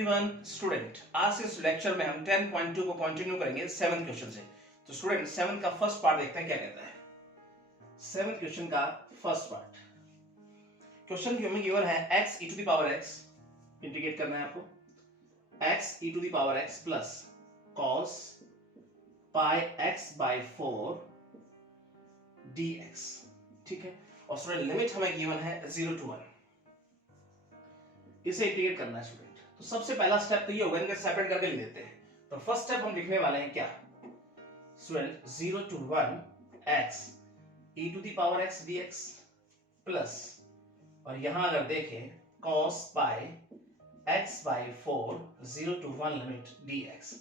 Everyone student, आज के इस लेक्चर में हम 10.2 को कंटिन्यू करेंगे 7 क्वेश्चन से। तो स्टूडेंट 7 का फर्स्ट पार्ट देखते हैं क्या कहता है। 7 क्वेश्चन का फर्स्ट पार्ट, क्वेश्चन में गिवन है x e to the power x, integrate करना है आपको, x e to the power x plus cos pi x by 4 dx। ठीक है, और स्टूडेंट लिमिट हमें गिवन है 0 to 1, इसे इंटीग्रेट करना है स्टूडेंट। तो सबसे पहला स्टेप तो ये होगा, इनके सेपरेट करके लिख देते हैं। तो फर्स्ट स्टेप हम लिखने वाले हैं क्या student, 0 to 1 x e to the power x dx plus, और यहां अगर देखें cos pi x by 4 0 to 1 limit dx।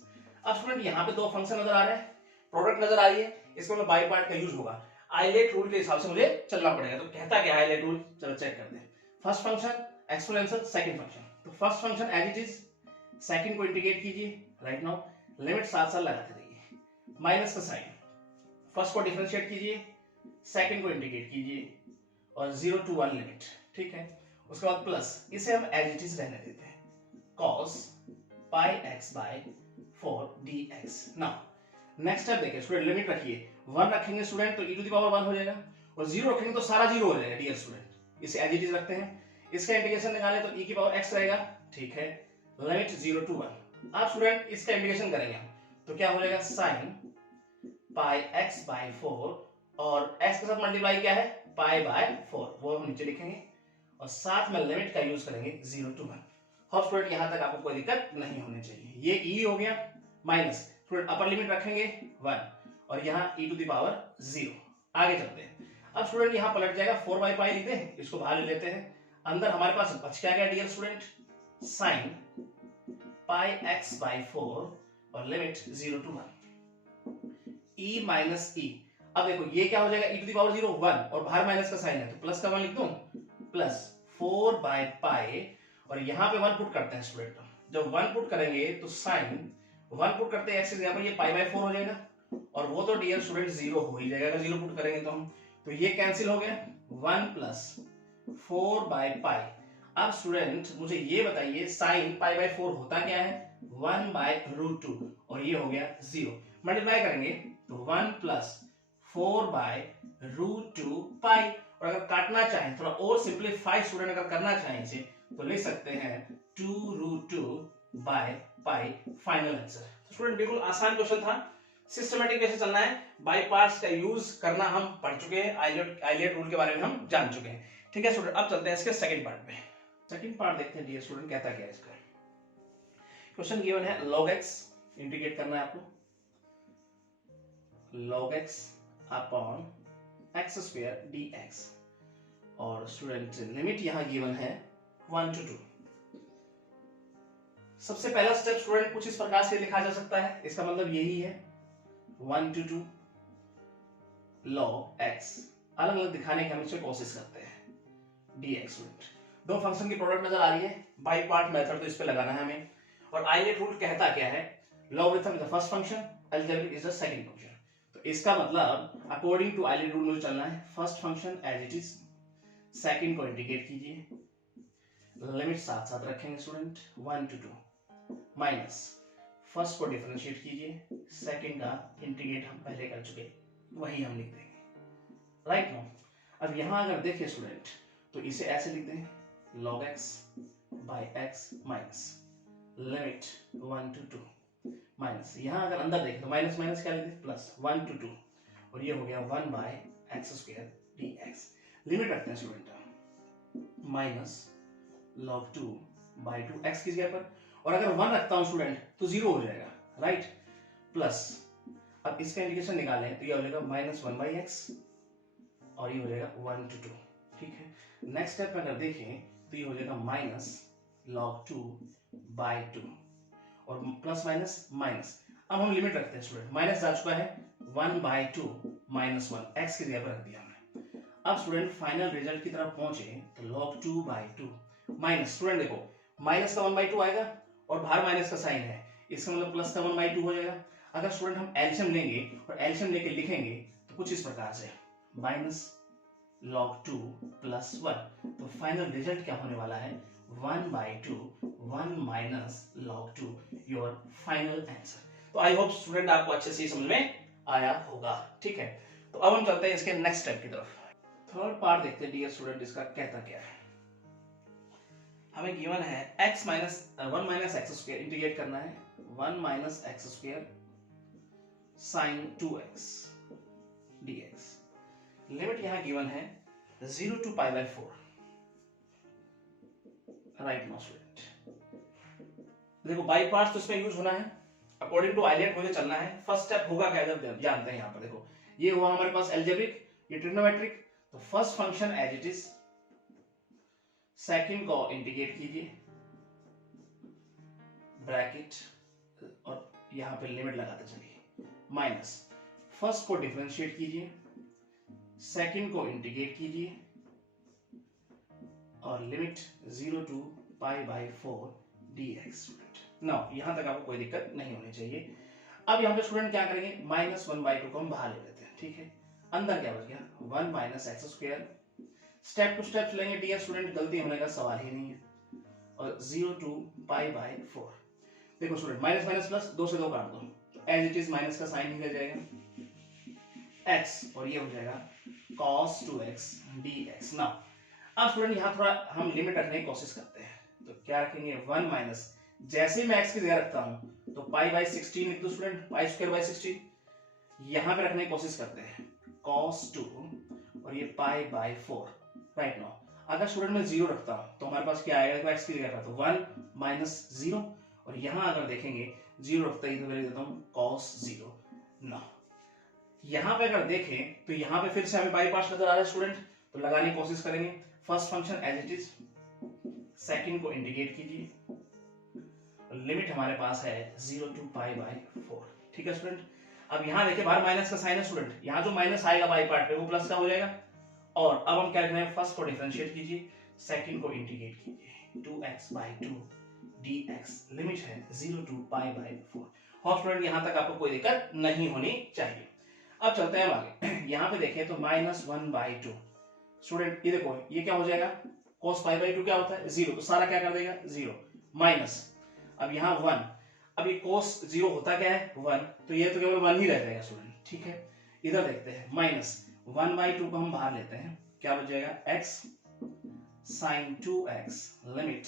अब स्टूडेंट यहां पे दो फंक्शन नजर आ रहे हैं, प्रोडक्ट नजर आ रही है, इसको मतलब बाई पार्ट का यूज होगा। आइलेट रूल के हिसाब से मुझे चलना पड़ेगा। तो कहता क्या आइलेट रूल, चलो चेक करते हैं। First function exponential, second function. तो first function as it is, second को इंटीग्रेट कीजिए। राइट नाउ लिमिट साथ साथ लगाते रहिए, माइनस का साइन, फर्स्ट को डिफरेंशिएट कीजिए, सेकंड को इंटीग्रेट कीजिए, और 0 to 1 लिमिट। ठीक है, उसके बाद प्लस, इसे हम एज इट इज रहने देते हैं, cos pi x by 4 dx। Now next step देखिए स्टूडेंट, लिमिट रखिए, 1 रखेंगे स्टूडेंट तो e टू द पावर 1 हो जाएगा, और 0 रखेंगे तो सारा 0 हो जाएगा डियर स्टूडेंट। इसे एज इट इज रखते हैं, इसका इंटीग्रेशन निकालें तो e की पावर x रहेगा। ठीक है, लिमिट 0 to 1। अब स्टूडेंट इसका इंटीग्रेशन करेंगे हम तो क्या हो जाएगा, sin pi x by 4, और x के साथ मल्टीप्लाई क्या है, pi by 4, वो हम नीचे लिखेंगे, और साथ में लिमिट का यूज करेंगे 0 to 1। होप स्टूडेंट यहां तक आपको कोई दिक्कत नहीं होनी चाहिए। ये e हो गया, माइनस स्टूडेंट अपर लिमिट रखेंगे 1, और यहाँ e टू द पावर 0। आगे चलते हैं। अब स्टूडेंट यहाँ पलट जाएगा, 4 by pi लिखते हैं, इसको बाहर ले लेते हैं। अंदर हमारे पास बच क्या गया dear student, sin pi x by 4 और limit 0 to 1, e minus e। अब देखो ये क्या हो जाएगा, e टू द पावर 0 1, और बाहर माइनस का साइन है तो प्लस का 1 लिख दूं, प्लस 4 by pi, और यहाँ पे 1 पुट करते हैं स्टूडेंट। जब 1 पुट करेंगे तो sin 1 पुट करते हैं x की जगह पर, ये pi by 4 हो जाएगा, और वो तो डियर स्टूडेंट 0 हो ही जाएगा अगर 0 पुट करेंगे तो हम, तो ये कैंसिल हो गया, 1 प्लस 4 by pi। अब स्टूडेंट मुझे ये बताइए sin pi by 4 होता क्या है, 1 by रूट 2, और ये हो गया 0। मल्टीप्लाई करेंगे तो 1 प्लस 4 by रूट 2 pi, और अगर काटना चाहें थोड़ा और सिंपलीफाई स्टूडेंट अगर करना चाहें इसे तो लिख सकते हैं 2 root 2 by pi, final answer. Student बिल्कुल आसान क्वेश्चन था, सिस्टमैटिक कैसे चलना है, बाई पार्ट्स का यूज करना हम पढ़ चुके हैं, आइलेट रूल के बारे में हम जान चुके हैं। ठीक है स्टूडेंट, अब चलते हैं इसके सेकंड पार्ट पे। सेकंड पार्ट देखते हैं डियर स्टूडेंट कहता क्या है इसका। क्वेश्चन गिवन है log x, इंटीग्रेट करना है आपको, log x upon x square dx, और स्टूडेंट लिमिट यहां गिवन है 1 to 2। सबसे पहला स्टेप स्टूडेंट कुछ इस प्रकार से लिखा जा सकता है, इसका मतलब यही है 1 to 2 log x, अलग अलग दिखाने की हम इसमें कोशिश करते हैं, dx। स्टूडेंट दो फंक्शन की प्रोडक्ट नजर आ रही है, बाई पार्ट मेथड तो इस पे लगाना है हमें, और आइलेट रूल कहता क्या है, logarithm is the first function, algebraic is the second function. तो इसका मतलब अकॉर्डिंग टू आइलेट रूल मुझे चलना है, first function as it is, second को इंटीग्रेट कीजिए, लिमिट साथ साथ रखेंगे स्टूडेंट 1 to 2, माइनस फर्स्ट को डिफरेंशिएट कीजिए, सेकंड का इंटीग्रेट हम पहले कर चुके, वही हम लिख देंगे। राइट नाउ अब यहां अगर देखें स्टूडेंट तो इसे ऐसे लिख दें, log x by x minus limit 1 to 2, minus यहां अगर अंदर देखें तो माइनस माइनस क्या लिखते हैं, प्लस 1 to 2, और ये हो गया 1 by x square dx। Limit रखते हैं student, minus log 2 by 2 x की जगह पर, और अगर 1 रखता हूं स्टूडेंट तो 0 हो जाएगा, राइट, प्लस, अब इसका इंटीग्रेशन निकालें तो ये हो जाएगा -1 by x, और ये हो जाएगा 1 to 2। ठीक है, नेक्स्ट स्टेप में अगर देखें तो ये हो जाएगा माइनस log 2 by 2, और प्लस माइनस माइनस। अब हम लिमिट रखते हैं स्टूडेंट, माइनस जा चुका है, 1 by 2 माइनस 1 x की जगह पर रख दिया हमने। अब स्टूडेंट फाइनल रिजल्ट की तरफ पहुंचे तो log 2 by 2 माइनस, स्टूडेंट देखो माइनस का 1 by 2 आएगा, और बाहर माइनस का साइन है, इसका मतलब प्लस का 1 by 2 हो जाएगा। अगर स्टूडेंट हम एलसीएम लेंगे और एलसीएम लेके लिखेंगे तो कुछ इस प्रकार से, माइनस log 2 प्लस 1, तो फाइनल रिजल्ट क्या होने वाला है, 1/2 1 minus log 2 your final answer. तो आई होप स्टूडेंट आपको अच्छे से समझ में आया होगा। ठीक है, तो अब हम चलते हैं इसके नेक्स्ट स्टेप की तरफ। थर्ड पार्ट देखते हैं डियर स्टूडेंट, इसका कहता क्या है। हमें गिवन है x minus 1 minus x square, integrate करना है 1 minus x square sine 2x dx। Limit यहां गिवन है 0 to π/4। राइट नाउ स्टूडेंट देखो बाई पार्ट्स तो इसमें यूज होना है, अकॉर्डिंग टू आइलेट मुझे चलना है। फर्स्ट स्टेप होगा क्या जब जानते हैं। यहाँ पर देखो ये हुआ हमारे पास एल्जेब्रिक, ये ट्रिग्नोमेट्रिक। तो first function as it is, second को इंटीग्रेट कीजिए ब्रैकेट और यहां पे लिमिट लगाते चलिए, माइनस फर्स्ट को डिफरेंशिएट कीजिए, सेकंड को इंटीग्रेट कीजिए और लिमिट 0 to π/4 dx। नाउ यहां तक आपको कोई दिक्कत नहीं होनी चाहिए। अब यहां पे स्टूडेंट क्या करेंगे, -1/2 को हम बाहर ले लेते हैं। ठीक है, अंदर क्या बच गया 1 minus x square. Step to step चलेंगे डियर स्टूडेंट, गलती होने का सवाल ही नहीं है। और 0 to π/4। देखो स्टूडेंट माइनस माइनस प्लस, 2 से 2 काट दो, एज इट इज माइनस का साइन ही रह जाएगा x और ये हो जाएगा cos 2x dx। नाउ अब स्टूडेंट यहां थोड़ा हम लिमिट रखने की कोशिश करते हैं। तो क्या रखेंगे 1 माइनस, जैसे मैं x की जगह रखता हूं तो π/16 लिख दो स्टूडेंट, π²/16। यहां पे रखने की कोशिश करते हैं cos 2 और ये π/4। राइट नाउ अगर स्टूडेंट मैं 0 रखता हूं तो हमारे पास क्या आएगा, x की जगह रखता हूं 1 माइनस 0 और यहां अगर देखेंगे 0 रखता ही तो मैं लिख देता हूं cos 0। नाउ यहां पे अगर देखें तो यहां पे फिर से हमें बाई पार्ट्स नजर आ रहा है स्टूडेंट, तो लगाने की कोशिश करेंगे। First function as it is, second को इंटीग्रेट कीजिए, लिमिट हमारे पास है 0 to π/4। ठीक है स्टूडेंट, अब यहां देखिए बाहर माइनस का साइन है स्टूडेंट, यहां जो माइनस आएगा बाई पार्ट पे वो प्लस का हो जाएगा। और अब हम क्या करना है, फर्स्ट को डिफरेंशिएट कीजिए, सेकंड को इंटीग्रेट कीजिए 2x/2 dx। लिमिट है 0 to π/4। और स्टूडेंट यहां तक आपको कोई दिक्कत नहीं होनी चाहिए। अब चलते हैं आगे। यहां पे देखें तो -1/2 स्टूडेंट, ये देखो ये क्या हो जाएगा, cos π/2 क्या होता है 0, तो सारा क्या कर देगा 0 माइनस, अब यहां 1, अब ये cos 0 होता क्या है 1, तो ये तो केवल 1 ही रह जाएगा स्टूडेंट। ठीक है, इधर देखते हैं माइनस 1/2 को हम बाहर लेते हैं, क्या बच जाएगा x sin 2x लिमिट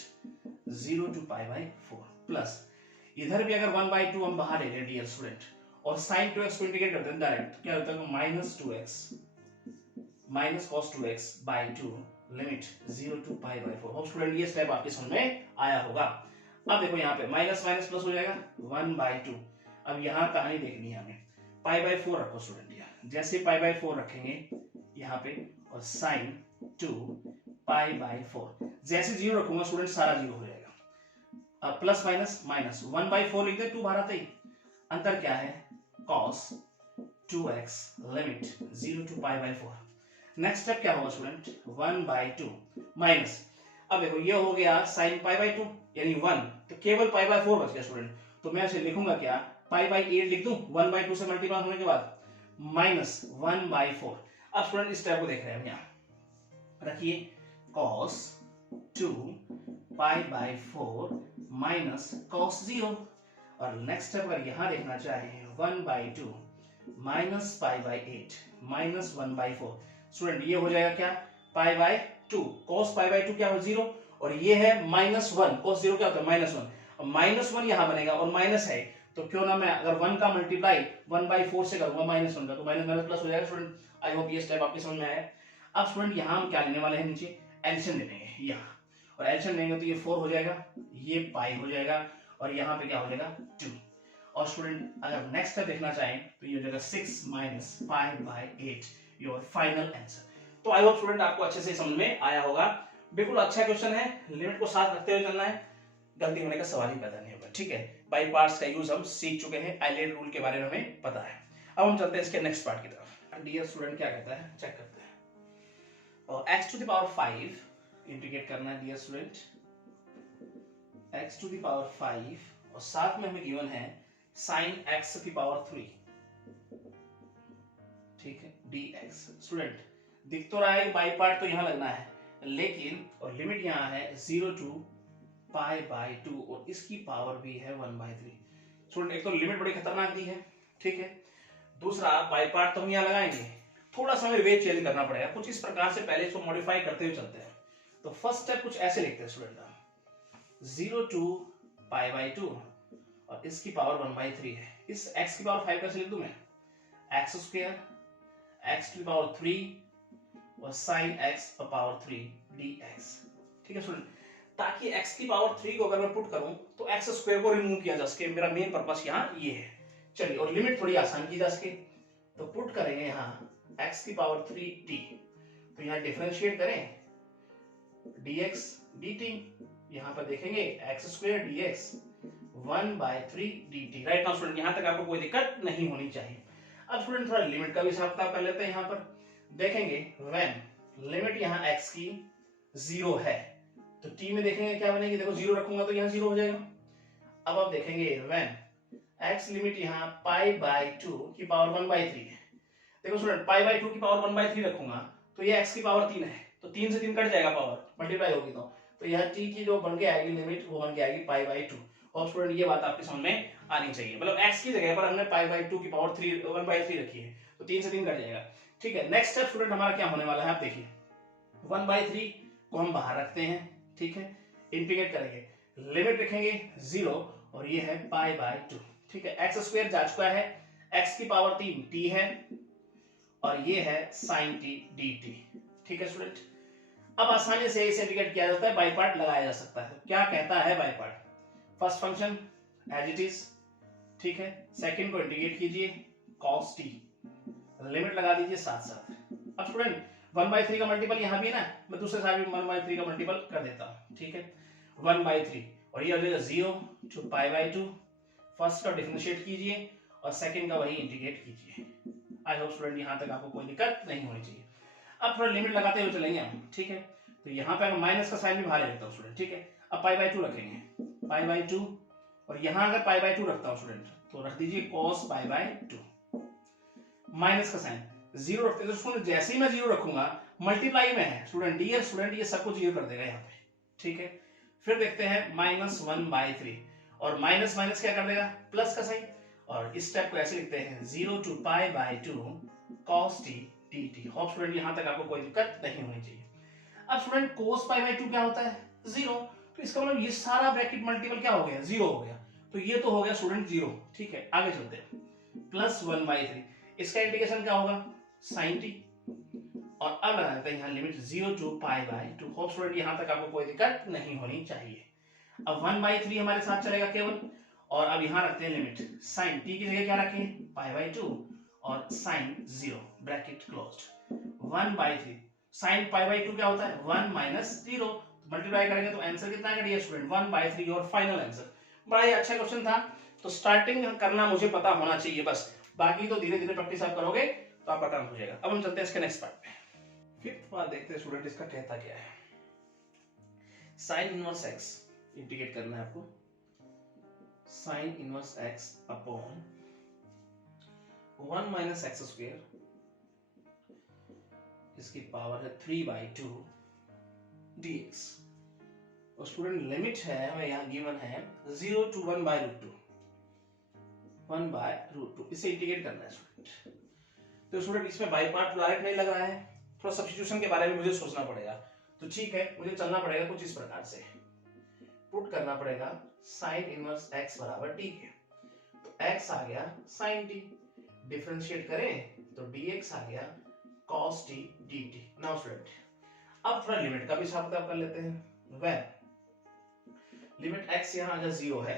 0 to π/4 प्लस इधर भी अगर 1/2 हम बाहर ले लें डियर स्टूडेंट और sin 2x को इंटीग्रेट करते हैं डायरेक्ट, क्या होता है -2x माइनस cos 2x/2 लिमिट 0 to π/4। होप स्टूडेंट ये स्टेप आपके समझ में आया होगा। अब देखो यहाँ पे माइनस माइनस प्लस हो जाएगा 1/2। अब यहाँ कहानी देखनी है हमें, π/4 रखो स्टूडेंट, यहाँ जैसे π/4 रखेंगे यहाँ पे और sin 2 π/4, जैसे 0 रखूंगा स्टूडेंट सारा 0 हो जाएगा। अब प्लस माइनस माइनस 1/4 लिख दे, 2 बाहर आते ही, अंतर क्या है cos 2x लिमिट 0 to π/4। नेक्स्ट स्टेप क्या होगा स्टूडेंट 1/2 माइनस, अब देखो ये हो गया sin π/2 यानी 1, तो केवल π/4 बच गया स्टूडेंट, तो मैं इसे लिखूंगा क्या π/8 लिख दूं 1/2 से मल्टीप्लाई होने के बाद, माइनस 1/4। अब स्टूडेंट इस स्टेप को देख रहे हैं हम, यहाँ रखिए cos 2 π/4 माइनस cos 0, और नेक्स्ट स्टेप अगर यहां देखना चाहें 1/2 माइनस π/8 माइनस 1/4, स्टूडेंट ये हो जाएगा क्या π/2, cos π/2 क्या हो 0, और ये है -1, cos 0 क्या होता है -1, और -1 यहां बनेगा और माइनस है, तो क्यों ना मैं अगर 1 का मल्टीप्लाई 1/4 से करूंगा -1 का, तो माइनस माइनस प्लस हो जाएगा स्टूडेंट। आई होप ये स्टेप आपके समझ में आया। अब स्टूडेंट यहां हम क्या लेने वाले हैं, नीचे एलसीएम ले लेंगे यहाँ, और एलसीएम लेंगे तो ये 4 हो जाएगा, ये पाई हो जाएगा, और यहाँ पे क्या हो जाएगा 2। और स्टूडेंट अगर नेक्स्ट स्टेप देखना चाहें तो ये हो जाएगा 6 माइनस 5/8 योर फाइनल आंसर। तो आई होप स्टूडेंट आपको अच्छे से समझ में आया होगा। बिल्कुल अच्छा क्वेश्चन है, लिमिट को साथ रखते हुए चलना है, गलती होने का सवाल ही पैदा नहीं होगा। ठीक है, बाई पार्ट्स का यूज हम सीख चुके हैं, आइलेट रूल के बारे में हमें पता है। अब हम चलते हैं इसके नेक्स्ट पार्ट की तरफ। डियर स्टूडेंट क्या कहता है चेक करते हैं। और x⁵ इंटीग्रेट करना है डियर स्टूडेंट, x⁵ और साथ में हमें गिवन है sin x⁵, ठीक है dx। स्टूडेंट दिख तो रहा है कि बाई पार्ट तो यहां लगना है, लेकिन और लिमिट यहां है 0 to पाई बाई 2 और इसकी पावर भी है 1/3। स्टूडेंट एक तो लिमिट बड़ी खतरनाक दी है, ठीक है। दूसरा बाई पार्ट तो हम यहाँ लगाएंगे, थोड़ा सा हमें वे चेंज करना पड़ेगा, कुछ इस प्रकार से पहले इसको मॉडिफाई करते हुए चलते हैं। तो फर्स्ट स्टेप कुछ ऐसे लिखते हैं स्टूडेंट, 0 to π/2 और इसकी पावर 1/3 है। इस x की पावर 5 कैसे लिख दूं मैं, x स्क्वायर x की पावर 3 और sin x पावर 3 dx, ठीक है स्टूडेंट। ताकि x की पावर 3 को अगर मैं पुट करूं तो x स्क्वायर को रिमूव किया जा सके, मेरा मेन पर्पस यहाँ ये है। चलिए, और लिमिट थोड़ी आसान की जा सके तो पुट करेंगे यहाँ x की पावर 3t, तो यहाँ डिफरेंशिएट करें dx dt, यहाँ पर देखेंगे x square dx 1/3 dt। Right now student, यहाँ तक आपको कोई दिक्कत नहीं होनी चाहिए। अब स्टूडेंट थोड़ा लिमिट का भी हिसाब किताब कर लेते हैं। यहाँ पर देखेंगे व्हेन लिमिट यहाँ x की 0 है तो t में देखेंगे क्या बनेगी, देखो 0 रखूंगा तो यहाँ 0 हो जाएगा। अब आप देखेंगे व्हेन x लिमिट यहाँ π/2 की पावर 1/3 है, देखो स्टूडेंट π/2 की पावर 1/3 रखूंगा तो ये x की पावर 3 है, तो 3 से 3 कट जाएगा, पावर मल्टीप्लाई होगी तो यह t की जो बन के आएगी लिमिट वो बन के आएगी π/2। और स्टूडेंट ये बात आपकी समझ में आनी चाहिए, मतलब x की जगह पर हमने π/2 की पावर 1/3 रखी है तो 3 से 3 कट जाएगा, ठीक है। नेक्स्ट स्टेप स्टूडेंट हमारा क्या होने वाला है, आप देखिए 1/3 को हम बाहर रखते हैं, ठीक है, इंटीग्रेट करेंगे, लिमिट रखेंगे 0 और ये है π/2, ठीक है। x स्क्वायर जा चुका है, x की पावर 3 t है और ये है sin t dt, ठीक है स्टूडेंट। अब आसानी से इसे इंटीग्रेट किया जाता है, बाई पार्ट लगाया जा सकता है। क्या कहता है by part, first function as it is, ठीक है, सेकंड को इंटीग्रेट कीजिए cos t, लिमिट लगा दीजिए साथ साथ। अब स्टूडेंट 1/3 का मल्टीपल यहाँ भी है ना, मैं दूसरे साइड में 1/3 का मल्टीपल कर देता हूँ, ठीक है, 1/3 और ये हो जाएगा 0 to π/2। फर्स्ट का डिफरेंशिएट कीजिए और सेकंड का वही इंटीग्रेट कीजिए। आई होप स्टूडेंट यहाँ तक आपको कोई दिक्कत नहीं होनी चाहिए। अब थोड़ा लिमिट लगाते हुए चलेंगे हम, ठीक है। तो यहाँ पे अगर माइनस का साइन भी बाहर लेता हूँ स्टूडेंट, ठीक है। अब π/2 रखेंगे, π/2 और यहाँ अगर π/2 रखता हूँ स्टूडेंट तो रख दीजिए cos π/2, माइनस का साइन 0 रखते हैं तो जैसे ही मैं 0 रखूंगा मल्टीप्लाई में है स्टूडेंट, डियर स्टूडेंट ये सब कुछ 0 कर देगा यहाँ पे, ठीक है। फिर देखते हैं -1/3 और माइनस माइनस क्या कर देगा, प्लस का साइन, और इस स्टेप को ऐसे लिखते हैं 0 to π/2 cos t dt। Hope student यहाँ तक आपको कोई दिक्कत नहीं होनी चाहिए। अब स्टूडेंट cos π/2 क्या होता है, 0, तो इसका मतलब ये सारा ब्रैकेट मल्टीपल क्या हो गया, 0 हो गया, तो ये तो हो गया स्टूडेंट 0, ठीक है। आगे चलते हैं, +1/3 इसका इंटीग्रेशन क्या होगा sin t, और अब लगा देते हैं यहाँ लिमिट 0 to π/2। होप स्टूडेंट यहाँ तक आपको कोई दिक्कत नहीं होनी चाहिए। अब 1/3 हमारे साथ चलेगा केवल, और अब यहाँ रखते हैं लिमिट sin t की जगह क्या रखें π/2 और sin 0 ब्रैकेट क्लोज्ड 1/3। sin π/2 क्या होता है 1 - 0, मल्टीप्लाई करेंगे तो आंसर कितना आएगा डियर स्टूडेंट 1/3 और फाइनल आंसर। बड़ा ही अच्छा क्वेश्चन था, तो स्टार्टिंग करना मुझे पता होना चाहिए बस, बाकी तो धीरे धीरे प्रैक्टिस आप करोगे तो आपका काम हो जाएगा। अब हम चलते हैं इसके नेक्स्ट पार्ट में। फिफ्थ पार्ट देखते हैं स्टूडेंट, इसका कहता क्या है, sin इनवर्स x इंटीग्रेट करना है आपको, sin inverse x upon 1 - x square, इसकी पावर है 3/2 dx। और स्टूडेंट लिमिट है हमें यहाँ गिवन है 0 to 1/√2, 1/√2, इसे इंटीग्रेट करना है स्टूडेंट। तो स्टूडेंट इसमें बाई पार्ट डायरेक्ट नहीं लग रहा है, थोड़ा सब्स्टिट्यूशन के बारे में मुझे सोचना पड़ेगा, तो ठीक है मुझे चलना पड़ेगा कुछ इस प्रकार से, पुट करना पड़ेगा sin इनवर्स x बराबर t के, तो x आ गया sin t, डिफरेंशिएट करें तो dx आ गया cos t dt। Now student अब थोड़ा लिमिट का भी हिसाब किताब कर लेते हैं। व्हेन लिमिट x यहाँ अगर 0 है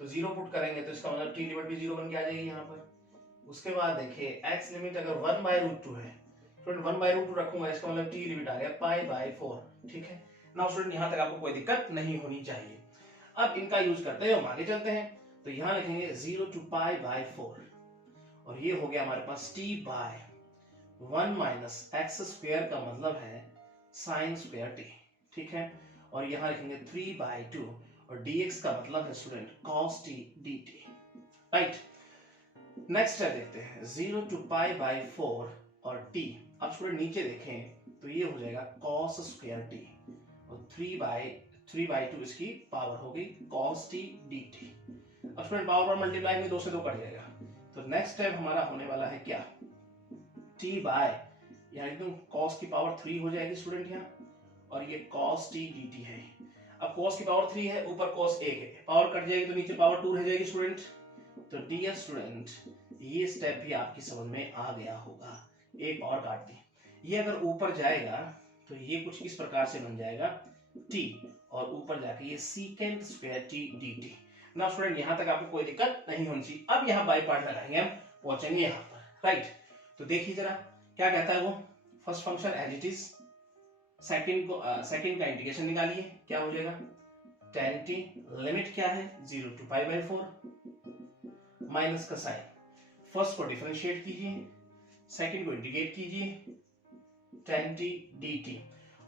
तो 0 पुट करेंगे तो इसका मतलब t लिमिट भी 0 बन के आ जाएगी यहाँ पर। उसके बाद देखिए x लिमिट अगर 1/√2 है, स्टूडेंट 1/√2 रखूंगा, इसका मतलब t लिमिट आ गया π/4, ठीक है। नाउ स्टूडेंट यहाँ तक आपको कोई दिक्कत नहीं होनी चाहिए। अब इनका यूज करते हैं हम आगे चलते हैं, तो यहाँ लिखेंगे 0 to π/4 और ये हो गया हमारे पास t/1 - x स्क्वायर का मतलब है sin स्क्वायर t, ठीक है। और यहाँ लिखेंगे 3/2 और dx का मतलब है student cos t dt, right. Next step देखते हैं 0 to π/4 और t। अब स्टूडेंट नीचे देखें तो ये हो जाएगा cos स्क्वायर t और 3/2 इसकी पावर हो गई cos t dt। अब स्टूडेंट पावर पर मल्टीप्लाई में 2 से 2 कट जाएगा, तो नेक्स्ट स्टेप हमारा होने वाला है क्या, t बाय यहाँ एकदम cos की पावर 3 हो जाएगी स्टूडेंट यहाँ, और ये cos t dt है। अब cos की पावर 3 है, ऊपर cos 1 है, पावर कट जाएगी तो नीचे पावर 2 रह जाएगी स्टूडेंट। तो डियर स्टूडेंट ये स्टेप भी आपकी समझ में आ गया होगा, एक पावर काट दी, ये अगर ऊपर जाएगा तो ये कुछ इस प्रकार से बन जाएगा t, और ऊपर जाके ये secant स्क्वायर t dt। ना स्टूडेंट यहाँ तक आपको कोई दिक्कत नहीं होनी चाहिए। अब यहाँ बाई पार्ट लगाएंगे, हम पहुंचेंगे यहाँ पर, राइट। तो देखिए जरा क्या कहता है वो, first function as it is, second का इंटीग्रेशन निकालिए, क्या हो जाएगा tan t, लिमिट क्या है 0 to π/4, माइनस का साइन, फर्स्ट को डिफरेंशिएट कीजिए, सेकंड को इंटीग्रेट कीजिए, tan t dt,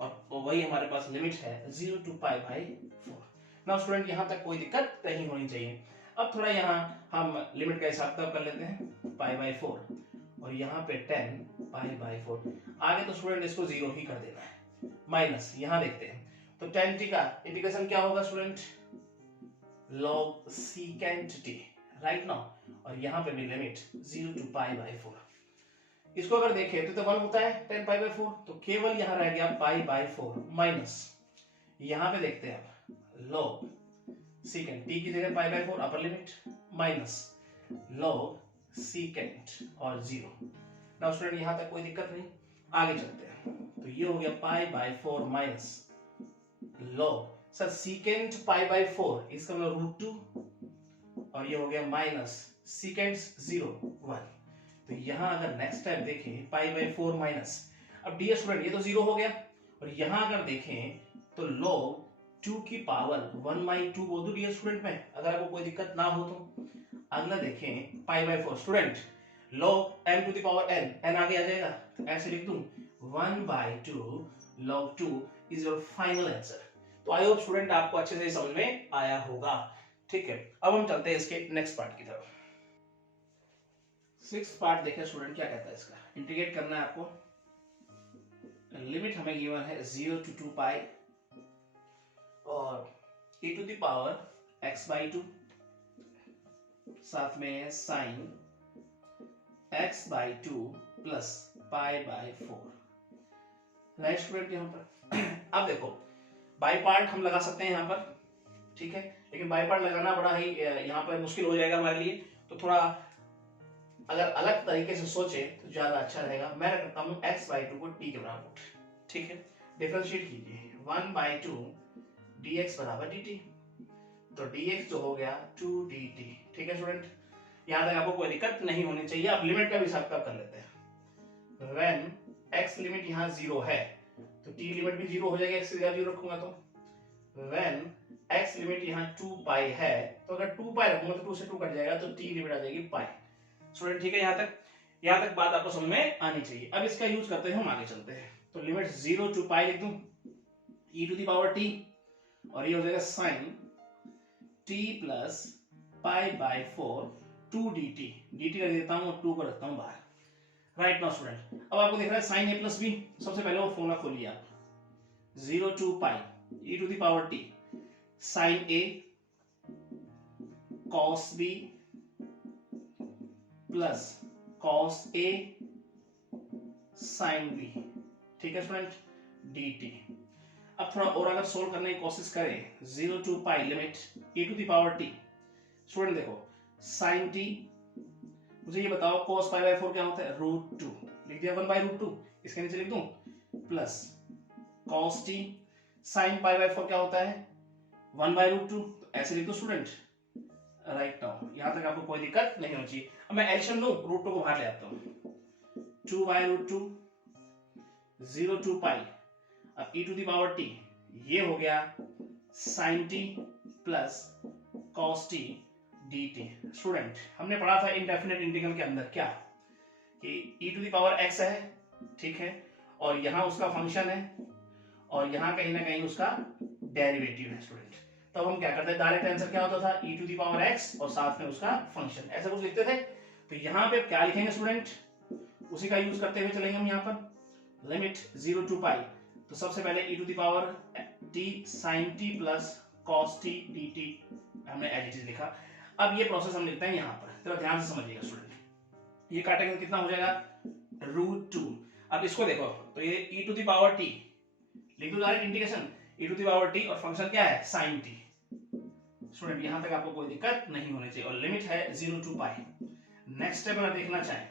और वही हमारे पास लिमिट है 0 to π/4। नाउ स्टूडेंट यहाँ तक कोई दिक्कत नहीं होनी चाहिए। अब थोड़ा यहाँ हम लिमिट का हिसाब किताब कर लेते हैं, π/4 और यहाँ पे 10 π/4, आगे तो स्टूडेंट इसको 0 ही कर देना है, माइनस यहाँ देखते हैं, तो tan t का इंटीग्रेशन क्या होगा student, log secant t, right now, और यहाँ पे भी लिमिट 0 to π/4। इसको अगर देखें तो 1 होता है 10 π/4, तो केवल यहाँ रह गया π/4 माइनस, यहाँ पे देखते हैं आप log secant t की जगह π/4 upper limit, minus log secant और 0। नाउ स्टूडेंट यहाँ तक कोई दिक्कत नहीं, आगे चलते हैं, तो ये हो गया π/4 माइनस log, सर secant π/4 इसका मतलब √2, और ये हो गया माइनस secant 0 1। तो यहाँ अगर नेक्स्ट स्टेप देखें π/4 माइनस, अब डियर स्टूडेंट ये तो 0 हो गया, और यहाँ अगर देखें तो log 2 की पावर 1/2 बोल दो डियर स्टूडेंट में, अगर आपको कोई दिक्कत ना हो तो। अगला देखें π/4 student log m to the power n आगे आ जाएगा, तो ऐसे लिख दूं 1/2 log 2 is your final answer. तो आई होप स्टूडेंट आपको अच्छे से समझ में आया होगा, ठीक है। अब हम चलते हैं इसके नेक्स्ट पार्ट की तरफ। सिक्स्थ पार्ट देखें स्टूडेंट क्या कहता है, इसका इंटीग्रेट करना है आपको, लिमिट हमें गिवन है 0 to 2 पाई और e to the power x/2, साथ में sign x/2 plus π/4, right student. यहाँ पर अब देखो बाई पार्ट हम लगा सकते हैं यहाँ पर, ठीक है, लेकिन बाई पार्ट लगाना बड़ा ही यहाँ पर मुश्किल हो जाएगा हमारे लिए, तो थोड़ा अगर अलग तरीके से सोचे तो ज्यादा अच्छा रहेगा। मैं रखता हूँ x/2 को t के बराबर, ठीक है, डिफरेंशिएट कीजिए 1/2 dx बराबर dt, तो dx जो हो गया 2dt, ठीक है स्टूडेंट। यहाँ तक आपको कोई दिक्कत नहीं होनी चाहिए। आप लिमिट का भी हिसाब किताब कर लेते हैं, when x लिमिट यहाँ 0 है तो t लिमिट भी 0 हो जाएगा, x से ज्यादा 0 रखूंगा तो। when x लिमिट यहाँ 2 पाई है तो अगर 2 पाई रखूंगा तो 2 से 2 कट जाएगा, तो t लिमिट आ जाएगी पाई। स्टूडेंट ठीक है, यहाँ तक बात आपको समझ में आनी चाहिए। अब इसका यूज करते हैं, हम आगे चलते हैं, तो लिमिट 0 to पाई लिख दूं e to the power t, और ये हो जाएगा sin t plus π/4 2dt, dt कर देता हूँ और 2 को रखता हूँ बाहर, राइट नाउ स्टूडेंट। अब आपको दिख रहा है sin a प्लस b, सबसे पहले वो फॉर्मूला खोलिए आप, 0 to pi e to the power t sin a cos b plus cos a sin b, ठीक है स्टूडेंट, dt। अब थोड़ा और अगर सोल्व करने की कोशिश करें, 0 to pi limit e to the power t, student देखो sin t, मुझे ये बताओ cos π/4 क्या होता है, √2, लिख दिया 1/√2, इसके नीचे लिख दूं प्लस cos t sin π/4 क्या होता है 1/√2, तो ऐसे लिख दो स्टूडेंट, राइट नाउ। यहां तक आपको कोई दिक्कत नहीं होनी चाहिए। अब मैं एडिशन लूं, √2 को बाहर ले आता हूं, 2/√2 0 to पाई, अब e to the power t, ये हो गया sin t plus cos t dt। Student हमने पढ़ा था इंडेफिनेट इंटीग्रल के अंदर क्या, कि e to the power x है, ठीक है, और यहाँ उसका फंक्शन है, और यहाँ कहीं ना कहीं उसका डेरिवेटिव है स्टूडेंट। तब हम क्या करते हैं, डायरेक्ट आंसर क्या होता था e to the power x और साथ में उसका फंक्शन, ऐसा कुछ लिखते थे। तो यहाँ पे क्या लिखेंगे स्टूडेंट, उसी का यूज करते हुए चलेंगे हम यहाँ पर, लिमिट 0 to पाई, तो सबसे पहले e to the power t sin t plus cos t dt हमने एज इट इज लिखा। अब ये प्रोसेस हम लिखते हैं यहाँ पर, तो ध्यान से समझिएगा स्टूडेंट, ये काटेंगे कितना हो जाएगा √2। अब इसको देखो तो ये e to the power t लिख दो direct integration e to the power t और फंक्शन क्या है sin t। स्टूडेंट यहाँ तक आपको कोई दिक्कत नहीं होनी चाहिए और लिमिट है 0 to पाई। नेक्स्ट स्टेप अगर देखना चाहें,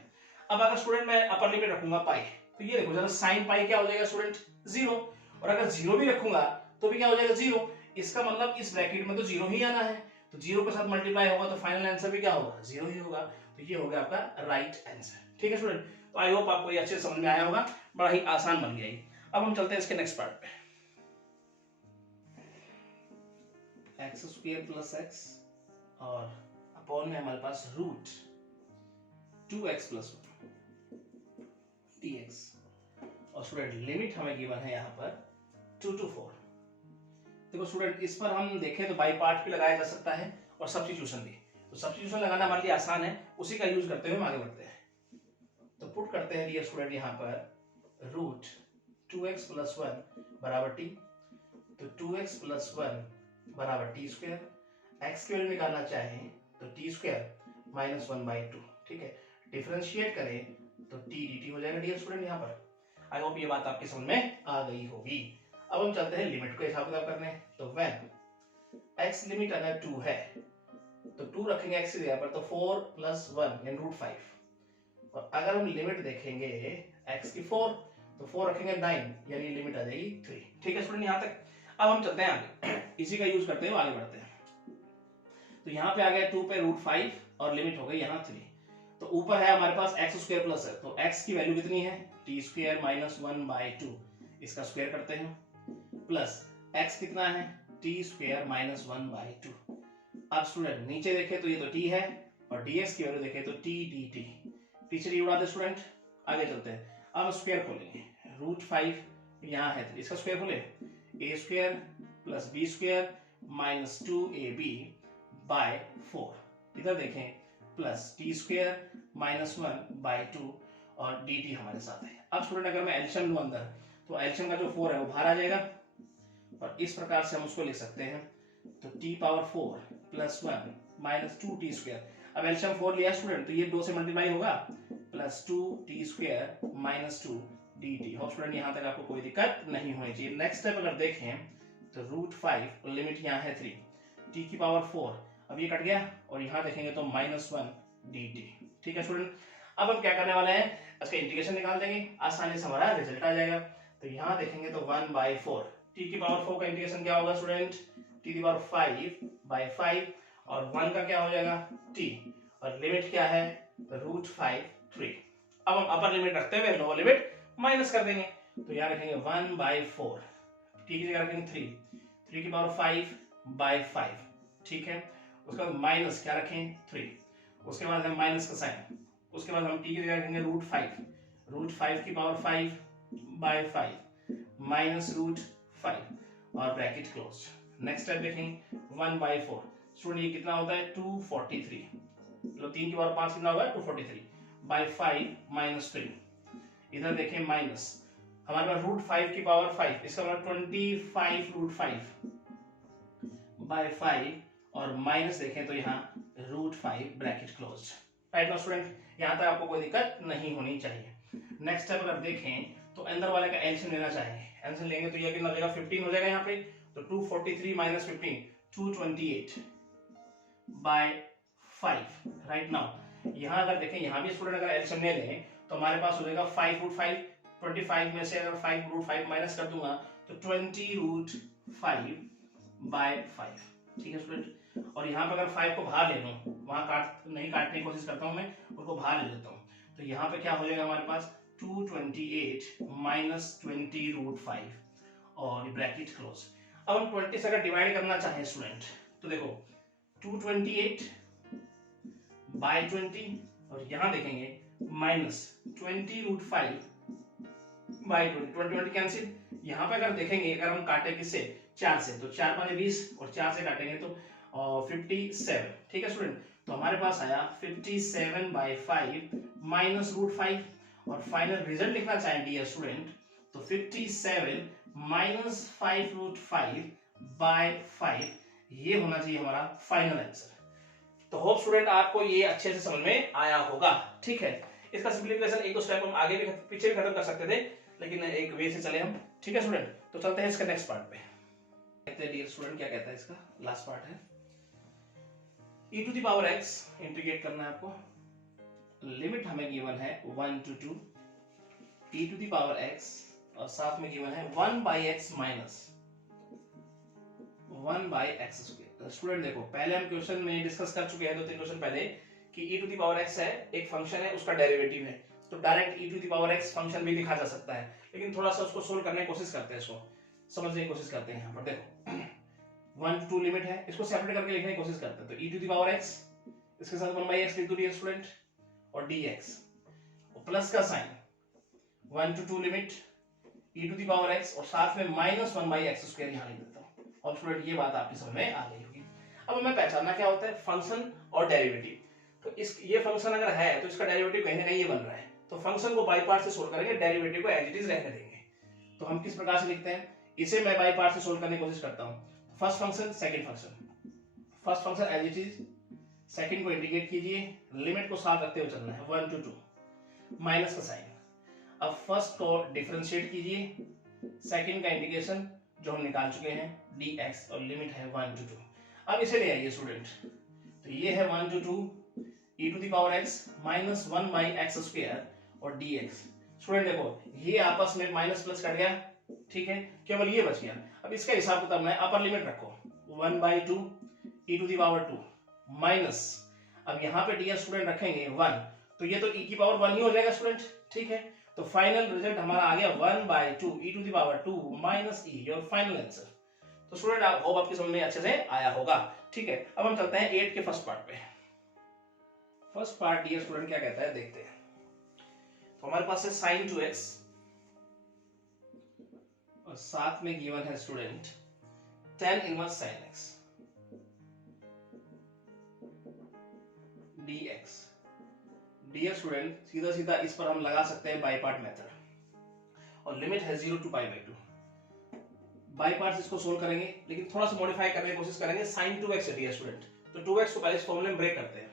अब अगर स्टूडेंट मैं अपर लिमिट रखूंगा पाई, तो ये देखो जरा sin पाई क्या हो जाएगा स्टूडेंट 0, और अगर 0 भी रखूंगा तो भी क्या हो जाएगा 0। इसका मतलब इस ब्रैकेट में तो 0 ही आना है, तो 0 के साथ मल्टीप्लाई होगा तो फाइनल आंसर भी क्या होगा 0 ही होगा। तो ये हो गया आपका राइट आंसर। ठीक है स्टूडेंट, तो आई होप आपको ये अच्छे समझ में आया होगा, बड़ा ही आसान बन गया ये। अब हम चलते हैं इसके नेक्स्ट पार्ट पे। एक्स स्क्वायर प्लस एक्स और अपॉन में हमारे पास √2x प्लस 1 dx, और स्टूडेंट लिमिट हमें गिवन है यहाँ पर 2 to 4। देखो स्टूडेंट, इस पर हम देखें तो बाई पार्ट भी लगाया जा सकता है और सब्स्टिट्यूशन भी। तो सब्स्टिट्यूशन लगाना हमारे लिए आसान है, उसी का यूज करते हुए हम आगे बढ़ते हैं। तो पुट करते हैं डियर स्टूडेंट यहाँ पर √2x प्लस 1 बराबर t, तो 2x प्लस 1 बराबर टी स्क्वायर, एक्स की वैल्यू निकालना चाहें तो टी स्क्वायर माइनस 1/2। ठीक है, डिफरेंशिएट करें तो टी डी टी हो जाएगा डियर स्टूडेंट यहाँ पर। आई होप ये बात आपके समझ में आ गई होगी। अब हम चलते हैं लिमिट को हिसाब किताब करने। तो व्हेन एक्स लिमिट अगर 2 है तो 2 रखेंगे एक्स की जगह पर, तो 4 प्लस 1 यानी √5। और अगर हम लिमिट देखेंगे एक्स की 4 तो 4 रखेंगे 9 यानी लिमिट आ जाएगी 3। ठीक है स्टूडेंट यहाँ तक। अब हम चलते हैं आगे, इसी का यूज करते हुए आगे बढ़ते हैं। तो यहाँ पे आ गया 2 पे √5 और लिमिट हो गई यहाँ 3। तो ऊपर है हमारे पास एक्स स्क्वायर प्लस है, तो एक्स की वैल्यू कितनी है टी स्क्वायर माइनस 1/2, इसका स्क्वायर करते हैं, प्लस एक्स कितना है टी स्क्वायर माइनस 1/2। अब स्टूडेंट नीचे देखे तो ये तो टी है और dx की वैल्यू देखे तो टी डी टी, पीछे टी उड़ा दे स्टूडेंट। आगे चलते हैं, अब स्क्वायर खोलेंगे, √5 यहाँ है तो इसका स्क्वायर खोले, a square plus b square minus 2ab by 4, इधर देखें प्लस t स्क्वायर माइनस 1/2 और dt हमारे साथ है। अब स्टूडेंट अगर मैं एलसीएम लूं अंदर, तो एलसीएम का जो 4 है वो बाहर आ जाएगा और इस प्रकार से हम उसको लिख सकते हैं, तो t power 4 plus 1 minus 2t square. अब एलसीएम 4 लिया स्टूडेंट तो ये 2 से मल्टीप्लाई होगा, plus 2t square minus 2 dt। Hope student यहाँ तक आपको कोई दिक्कत नहीं होनी चाहिए। नेक्स्ट स्टेप अगर देखें तो √5 और लिमिट यहाँ है 3, t की पावर 4, अब ये कट गया और यहाँ देखेंगे तो -1 dt। ठीक है स्टूडेंट, अब हम क्या करने वाले हैं, इसका इंटीग्रेशन निकाल देंगे, आसानी से हमारा रिजल्ट आ जाएगा। तो यहाँ देखेंगे तो 1/4, t की पावर 4 का इंटीग्रेशन क्या होगा स्टूडेंट, t की पावर 5/5 और 1 का क्या हो जाएगा t, और लिमिट क्या है √5 3। अब हम अपर लिमिट रखते हुए लोअर लिमिट माइनस कर देंगे, तो यहाँ रखेंगे 1/4, t की जगह रखेंगे 3 की पावर 5/5। ठीक है, उसके बाद माइनस क्या रखें 3, उसके बाद हम माइनस का साइन, उसके बाद हम t की जगह रखेंगे √5 की पावर 5/5 माइनस √5 और ब्रैकेट क्लोज। नेक्स्ट स्टेप देखेंगे 1/4, स्टूडेंट ये कितना होता है 243, मतलब 3 की पावर 5 कितना होगा 243/5 माइनस 3, इधर देखें माइनस हमारे पास √5 की पावर 5, इसका मतलब 25√5/5 और माइनस देखें तो यहाँ √5 bracket close. Right now student, यहाँ तक आपको कोई दिक्कत नहीं होनी चाहिए। नेक्स्ट स्टेप अगर देखें तो अंदर वाले का एलसीएम लेना चाहेंगे, एलसीएम लेंगे तो ये कितना हो जाएगा 15 हो जाएगा यहाँ पे, तो 243 माइनस 15 228/5। राइट नाउ यहाँ अगर देखें, यहाँ भी स्टूडेंट अगर एलसीएम ले लें तो हमारे पास हो जाएगा 5√5, 25 में से अगर 5√5 माइनस कर दूंगा तो 20√5/5। ठीक है स्टूडेंट, और यहाँ पे अगर 5 को बाहर ले लूं, वहां काटने की कोशिश करता हूं मैं, उसको बाहर ले लेता हूं, तो यहाँ पे क्या हो जाएगा हमारे पास 228 माइनस 20√5 और ब्रैकेट क्लोज। अब हम 20 से अगर डिवाइड करना चाहें स्टूडेंट, तो देखो 228/20 और यहाँ देखेंगे माइनस 20√5/20, 20 कैंसिल। यहाँ पे अगर देखेंगे, अगर हम काटे किससे 4 से, तो 4 5 20 और 4 से काटेंगे तो 57। ठीक है स्टूडेंट, तो हमारे पास आया 57/5 माइनस √5 और फाइनल रिजल्ट लिखना चाहें डियर स्टूडेंट, तो 57 -5√5/5, ये होना चाहिए हमारा फाइनल आंसर। तो होप स्टूडेंट आपको ये अच्छे से समझ में आया होगा। ठीक है, इसका सिंप्लीफिकेशन एक दो स्टेप हम आगे भी पीछे भी खत्म कर सकते थे, लेकिन एक वे से चले हम। ठीक है स्टूडेंट, तो चलते हैं इसके नेक्स्ट पार्ट पे। देखते हैं डियर स्टूडेंट क्या कहता है, इसका लास्ट पार्ट है e⁻x इंटीग्रेट करना है आपको। लिमिट हमें गिवन है 1 to 2 e⁻x और साथ में गिवन है 1/x minus 1/x square. Student देखो, पहले हम क्वेश्चन में डिस्कस कर चुके हैं 2-3 क्वेश्चन पहले कि e⁻x है एक फंक्शन है, उसका डेरिवेटिव है, तो डायरेक्ट e⁻x फंक्शन भी लिखा जा सकता है, लेकिन थोड़ा सा उसको सोल्व करने की कोशिश करते हैं, इसको समझने की कोशिश करते हैं। यहाँ पर देखो 1 to 2 लिमिट है, इसको सेपरेट करके लिखने की कोशिश करते हैं। तो e⁻x इसके साथ 1/x लिख दो डियर स्टूडेंट, और dx और प्लस का साइन 1 to 2 लिमिट e⁻x और साथ में -1/x स्क्वायर यहाँ लिख देता हूँ। और स्टूडेंट ये बात आपकी समझ में आ गई होगी। अब हमें पहचानना क्या होता है फंक्शन और डेरिवेटिव। तो इस ये फंक्शन अगर है तो इसका डेरिवेटिव कहीं ना कहीं ये बन रहा है, तो फंक्शन को बाई पार्ट से सोल्व करेंगे, डेरिवेटिव को एज इट इज रहने देंगे। तो हम किस प्रकार से लिखते हैं, इसे मैं बाई पार्ट से सोल्व करने की कोशिश करता हूँ। First function second function, first function as it is, second को इंटीग्रेट कीजिए, लिमिट को साथ रखते हुए चलना है 1 to 2, माइनस का साइन। अब फर्स्ट को डिफरेंशिएट कीजिए, सेकंड का इंटीग्रेशन जो हम निकाल चुके हैं dx और लिमिट है 1 to 2। अब इसे ले आइए स्टूडेंट, तो ये है 1 to 2 e⁻x minus 1/x square और dx। स्टूडेंट देखो ये आपस में माइनस प्लस कट गया, ठीक है, केवल ये बच गया। अब इसका हिसाब किताब में अपर लिमिट रखो 1/2 e⁻2 माइनस, अब यहाँ पे ds स्टूडेंट रखेंगे 1, तो ये तो e की पावर 1 ही हो जाएगा स्टूडेंट। ठीक है, तो फाइनल रिजल्ट हमारा आ गया 1/2 e⁻2 minus e, your final answer. तो स्टूडेंट आप होप आपकी समझ में अच्छे से आया होगा। ठीक है, अब हम चलते हैं 8 के फर्स्ट पार्ट पे। फर्स्ट पार्ट डियर स्टूडेंट क्या कहता है देखते हैं। तो हमारे पास है sin 2x और साथ में गिवन है student tan inverse sin x dx। Dear student सीधा सीधा इस पर हम लगा सकते हैं बाई पार्ट मेथड, और लिमिट है 0 to π/2। बाई पार्ट इसको सोल्व करेंगे, लेकिन थोड़ा सा मॉडिफाई करने की कोशिश करेंगे sin 2x है डियर स्टूडेंट। तो 2x को पहले इस फॉर्मूले में ब्रेक करते हैं।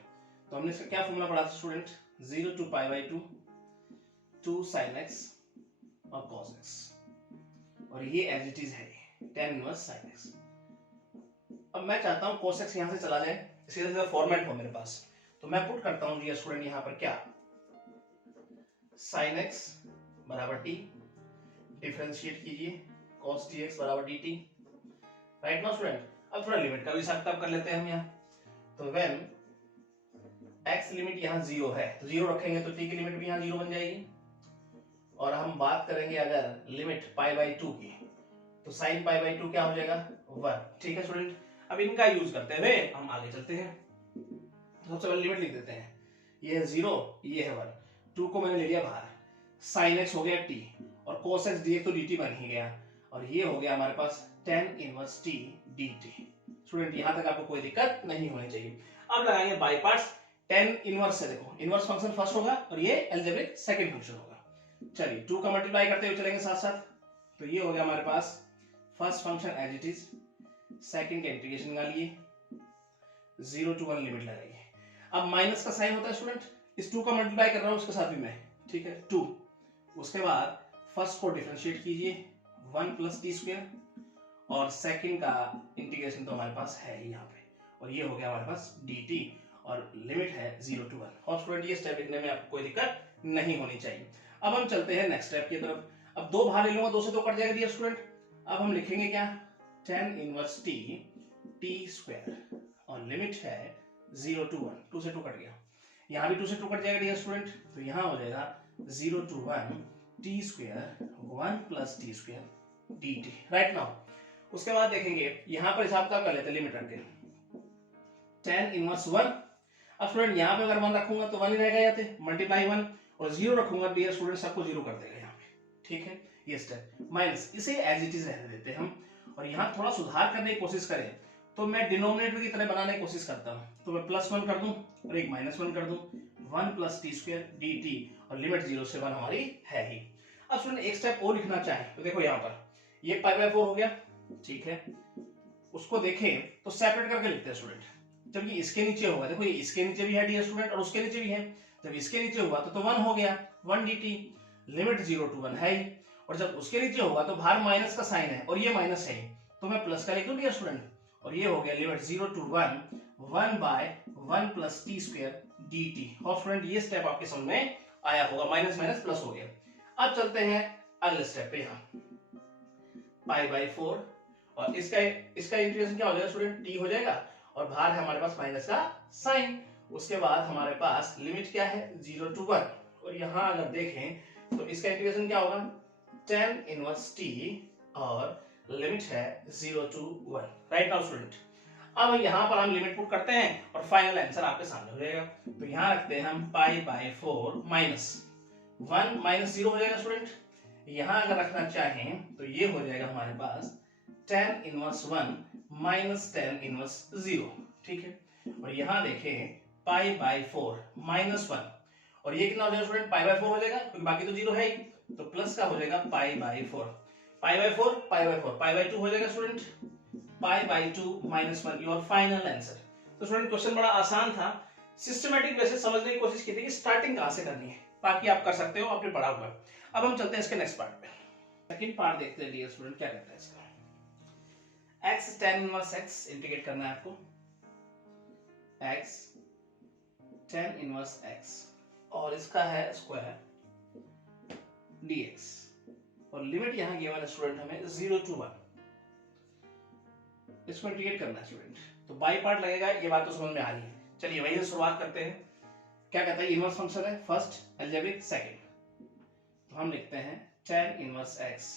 तो हमने इसका क्या फॉर्मूला पढ़ा था स्टूडेंट, 0 to π/2 2 sin x और cos x, और ये एज इट इज है tan इनवर्स sin x। अब मैं चाहता हूं cos x यहां से चला जाए, सीधा सीधा फॉर्मेट हो मेरे पास, तो मैं पुट करता हूं डियर स्टूडेंट यहां पर क्या, sin x बराबर t, डिफरेंशिएट कीजिए cos dx बराबर dt। राइट नाउ स्टूडेंट, अब थोड़ा लिमिट का भी हिसाब किताब कर लेते हैं हम यहाँ। तो व्हेन x लिमिट यहाँ 0 है, तो 0 रखेंगे तो t की लिमिट भी यहाँ 0 बन जाएगी। और हम बात करेंगे अगर लिमिट π/2 की, तो sin π/2 क्या हो जाएगा 1। ठीक है स्टूडेंट, अब इनका यूज करते हुए हम आगे चलते हैं। सबसे पहले लिमिट लिख देते हैं, ये है 0, ये है 1, 2 को मैंने ले लिया बाहर, sin x हो गया t और cos x dx तो dt बन ही गया, और ये हो गया हमारे पास tan inverse t dt। Student यहां तक आपको कोई दिक्कत नहीं होनी चाहिए। अब लगाएंगे बाई पार्ट्स, tan इनवर्स है, देखो इनवर्स फंक्शन फर्स्ट होगा और ये अलजेब्रिक सेकंड फंक्शन होगा। चलिए 2 का मल्टीप्लाई करते हुए चलेंगे साथ साथ, तो ये हो गया हमारे पास first function as it is, second का इंटीग्रेशन निकालिए, 0 to 1 लिमिट लगाइए। अब माइनस का साइन होता है स्टूडेंट, इस 2 का मल्टीप्लाई कर रहा हूं उसके साथ भी मैं, ठीक है 2। उसके बाद फर्स्ट को डिफरेंशिएट कीजिए 1 + t², और सेकंड का इंटीग्रेशन तो हमारे पास है ही यहाँ पे, और ये हो गया हमारे पास dt, और लिमिट है 0 to 1। और स्टूडेंट ये स्टेप लिखने में आपको कोई दिक्कत नहीं होनी चाहिए। अब हम चलते हैं नेक्स्ट स्टेप की तरफ। अब 2 बाहर ले लूंगा, 2 से 2 कट जाएगा डियर स्टूडेंट। अब हम लिखेंगे क्या, tan इनवर्स t t², और लिमिट है 0 to 1, 2 से 2 कट गया, यहाँ भी 2 से 2 कट जाएगा डियर स्टूडेंट, तो यहाँ हो जाएगा 0 to 1 t² 1 + t² dt। Right now उसके बाद देखेंगे यहाँ पर हिसाब का कर लेते हैं लिमिट रख के, tan इनवर्स 1। अब स्टूडेंट यहाँ पे अगर 1 रखूंगा तो 1 ही रहेगा, यहाँ पे मल्टीप्लाई 1, और 0 रखूंगा डियर स्टूडेंट सबको 0 कर देगा यहाँ पे। ठीक है, ये स्टेप माइनस, इसे एज इट इज रहने देते हैं हम, और यहाँ थोड़ा सुधार करने की कोशिश करें तो मैं डिनोमिनेटर की तरह बनाने की कोशिश करता हूँ, तो मैं +1 कर दूं और एक -1 कर दूं, 1 + t² dt, और लिमिट 0 से 1 हमारी है ही। अब स्टूडेंट एक स्टेप और लिखना चाहे तो देखो यहाँ पर ये पाई बाय 4 हो गया, ठीक है। उसको देखें तो सेपरेट करके लिखते हैं स्टूडेंट। जब ये इसके नीचे होगा, देखो ये इसके नीचे भी है डियर स्टूडेंट और उसके नीचे भी है, जब इसके नीचे हुआ तो 1 हो गया, 1 dt, लिमिट 0 to 1 है ही, और जब उसके नीचे होगा तो बाहर माइनस का साइन है और ये माइनस है, तो मैं प्लस का लिख दूं डियर स्टूडेंट, और ये हो गया limit 0 to 1 1 by 1 plus t square dt। और स्टूडेंट ये स्टेप आपके समझ में आया होगा, माइनस माइनस प्लस हो गया। अब चलते हैं अगले स्टेप पे, यहाँ पाई बाय 4, और इसका इंटीग्रेशन क्या हो जाएगा स्टूडेंट, t हो जाएगा, और बाहर है हमारे पास माइनस का साइन। उसके बाद हमारे पास लिमिट क्या है 0 to 1, और यहाँ अगर देखें तो इसका इंटीग्रेशन क्या होगा tan इनवर्स t, और लिमिट है 0 to 1। राइट नाउ स्टूडेंट, अब यहाँ पर हम लिमिट पुट करते हैं और फाइनल आंसर आपके सामने हो जाएगा। तो यहाँ रखते हैं हम पाई बाय 4 माइनस 1 माइनस 0 हो जाएगा स्टूडेंट। यहाँ अगर रखना चाहें तो ये हो जाएगा हमारे पास tan inverse 1 minus tan inverse 0, ठीक है। और यहाँ देखें पाई बाय 4 माइनस 1, और ये कितना हो जाएगा स्टूडेंट, पाई बाय 4 हो जाएगा क्योंकि बाकी तो 0 है ही, तो प्लस का हो जाएगा पाई by 4, pi by 4 pi by 4 pi by 2 हो जाएगा student, pi by 2 minus 1, your final answer. तो स्टूडेंट क्वेश्चन बड़ा आसान था, सिस्टमैटिक वैसे समझने की कोशिश की थी कि स्टार्टिंग कहां से करनी है, बाकी आप कर सकते हो, आपने पढ़ा हुआ है। अब हम चलते हैं इसके नेक्स्ट पार्ट पे। सेकंड पार्ट देखते हैं डियर स्टूडेंट, क्या कहता है इसका। x tan inverse x integrate करना है आपको, x tan इनवर्स x, और इसका है स्क्वायर dx, और लिमिट यहां गिवन है स्टूडेंट हमें 0 to 1, इसको इंटीग्रेट करना है स्टूडेंट। तो बाई पार्ट लगेगा, ये बात तो समझ में आ रही है। चलिए वहीं से शुरुआत करते हैं। क्या कहता है, इनवर्स फंक्शन है फर्स्ट, अलजेब्रिक सेकंड, तो हम लिखते हैं tan इनवर्स x,